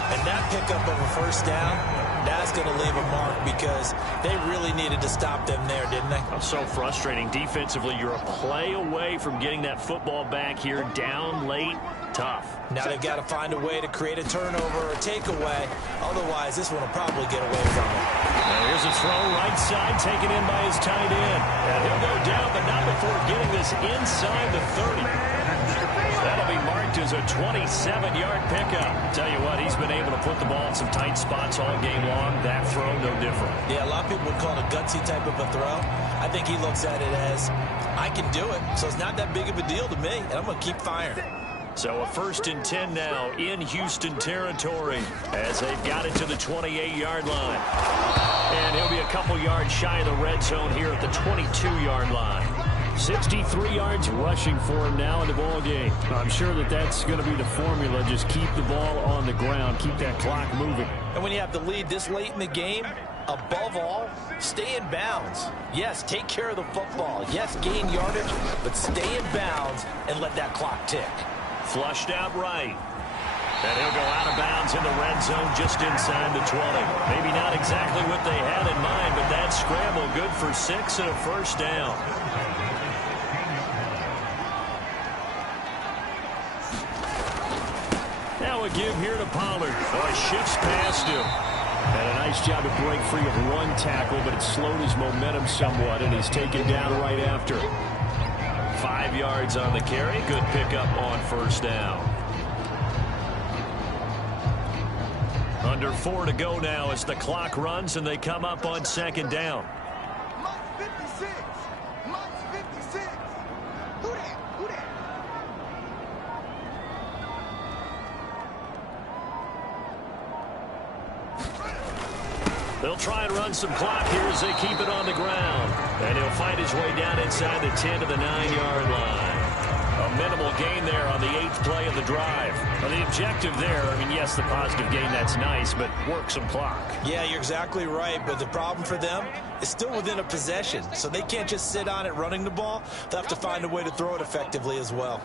And that pickup of a first down, that's going to leave a mark because they really needed to stop them there, didn't they? So frustrating defensively. You're a play away from getting that football back here down late. tough. Now they've got to find a way to create a turnover or a takeaway. Otherwise, this one will probably get away from them. Now here's a throw right side, taken in by his tight end. And he'll go down, but not before getting this inside the 30. That'll be marked as a 27-yard pickup. Tell you what, he's been able to put the ball in some tight spots all game long. That throw, no different. Yeah, a lot of people would call it a gutsy type of a throw. I think he looks at it as, I can do it, so it's not that big of a deal to me, and I'm going to keep firing. So a 1st and 10 now in Houston territory as they've got it to the 28-yard line. And he'll be a couple yards shy of the red zone here at the 22-yard line. 63 yards rushing for him now in the ball game. I'm sure that's going to be the formula. Just keep the ball on the ground, keep that clock moving. And when you have the lead this late in the game, above all, stay in bounds. Yes, take care of the football. Yes, gain yardage, but stay in bounds and let that clock tick. Flushed out right. And he'll go out of bounds in the red zone just inside the 20. Maybe not exactly what they had in mind, but that scramble good for 6 and a first down. Now a give here to Pollard. Oh, he shifts past him. And a nice job to break free of one tackle, but it slowed his momentum somewhat, and he's taken down right after. 5 yards on the carry. Good pickup on first down. Under 4 to go now as the clock runs and they come up on 2nd down. Mike 56. Mike 56. Who that? Who that? They'll try and run some clock here as they keep it on the ground. And he'll find his way down inside the 10 to the 9-yard line. A minimal gain there on the 8th play of the drive. Well, the objective there, I mean, yes, the positive gain, that's nice, but work some clock. Yeah, you're exactly right, but the problem for them is still within a possession, so they can't just sit on it running the ball. They'll have to find a way to throw it effectively as well.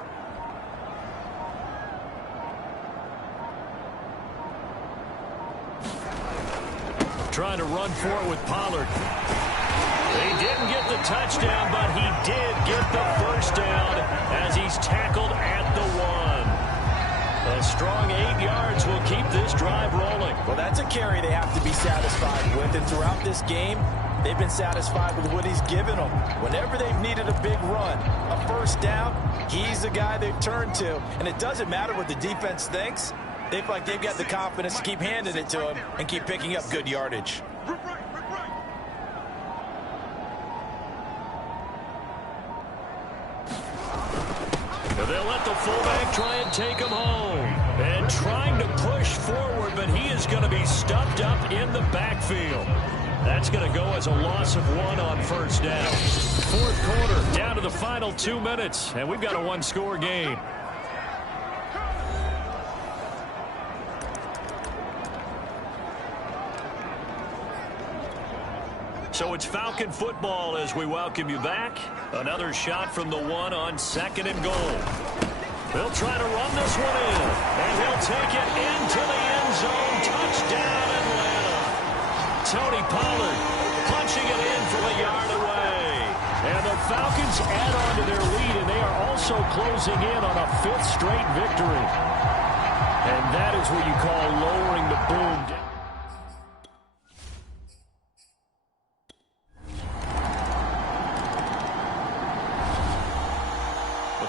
Trying to run for it with Pollard. He didn't get the touchdown, but he did get the first down as he's tackled at the 1. A strong 8 yards will keep this drive rolling. Well, that's a carry they have to be satisfied with, and throughout this game, they've been satisfied with what he's given them. Whenever they've needed a big run, a first down, he's the guy they've turned to. And it doesn't matter what the defense thinks. They feel like they've got the confidence to keep handing it to him and keep picking up good yardage. They'll let the fullback try and take him home. And trying to push forward, but he is going to be stuffed up in the backfield. That's going to go as a loss of 1 on first down. 4th quarter, down to the final 2 minutes, and we've got a 1-score game. So it's Falcon football as we welcome you back. Another shot from the 1 on 2nd and goal. They'll try to run this one in, and he'll take it into the end zone. Touchdown, Atlanta. Tony Pollard punching it in from a yard away. And the Falcons add on to their lead, and they are also closing in on a 5th straight victory. And that is what you call lowering the boom.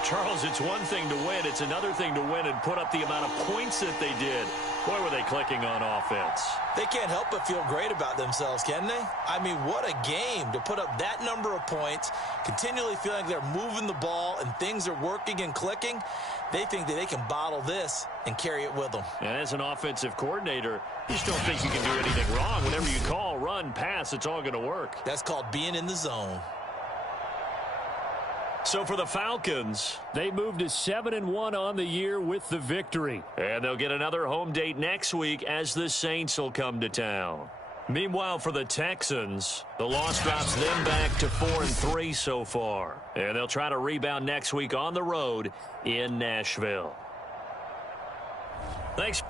Charles, it's one thing to win. It's another thing to win and put up the amount of points that they did. Boy, were they clicking on offense. They can't help but feel great about themselves, can they? I mean, what a game to put up that number of points, continually feeling like they're moving the ball and things are working and clicking. They think that they can bottle this and carry it with them. And as an offensive coordinator, you just don't think you can do anything wrong. Whenever you call, run, pass, it's all going to work. That's called being in the zone. So for the Falcons, they moved to 7-1 on the year with the victory. And they'll get another home date next week as the Saints will come to town. Meanwhile, for the Texans, the loss drops them back to 4-3 so far. And they'll try to rebound next week on the road in Nashville. Thanks.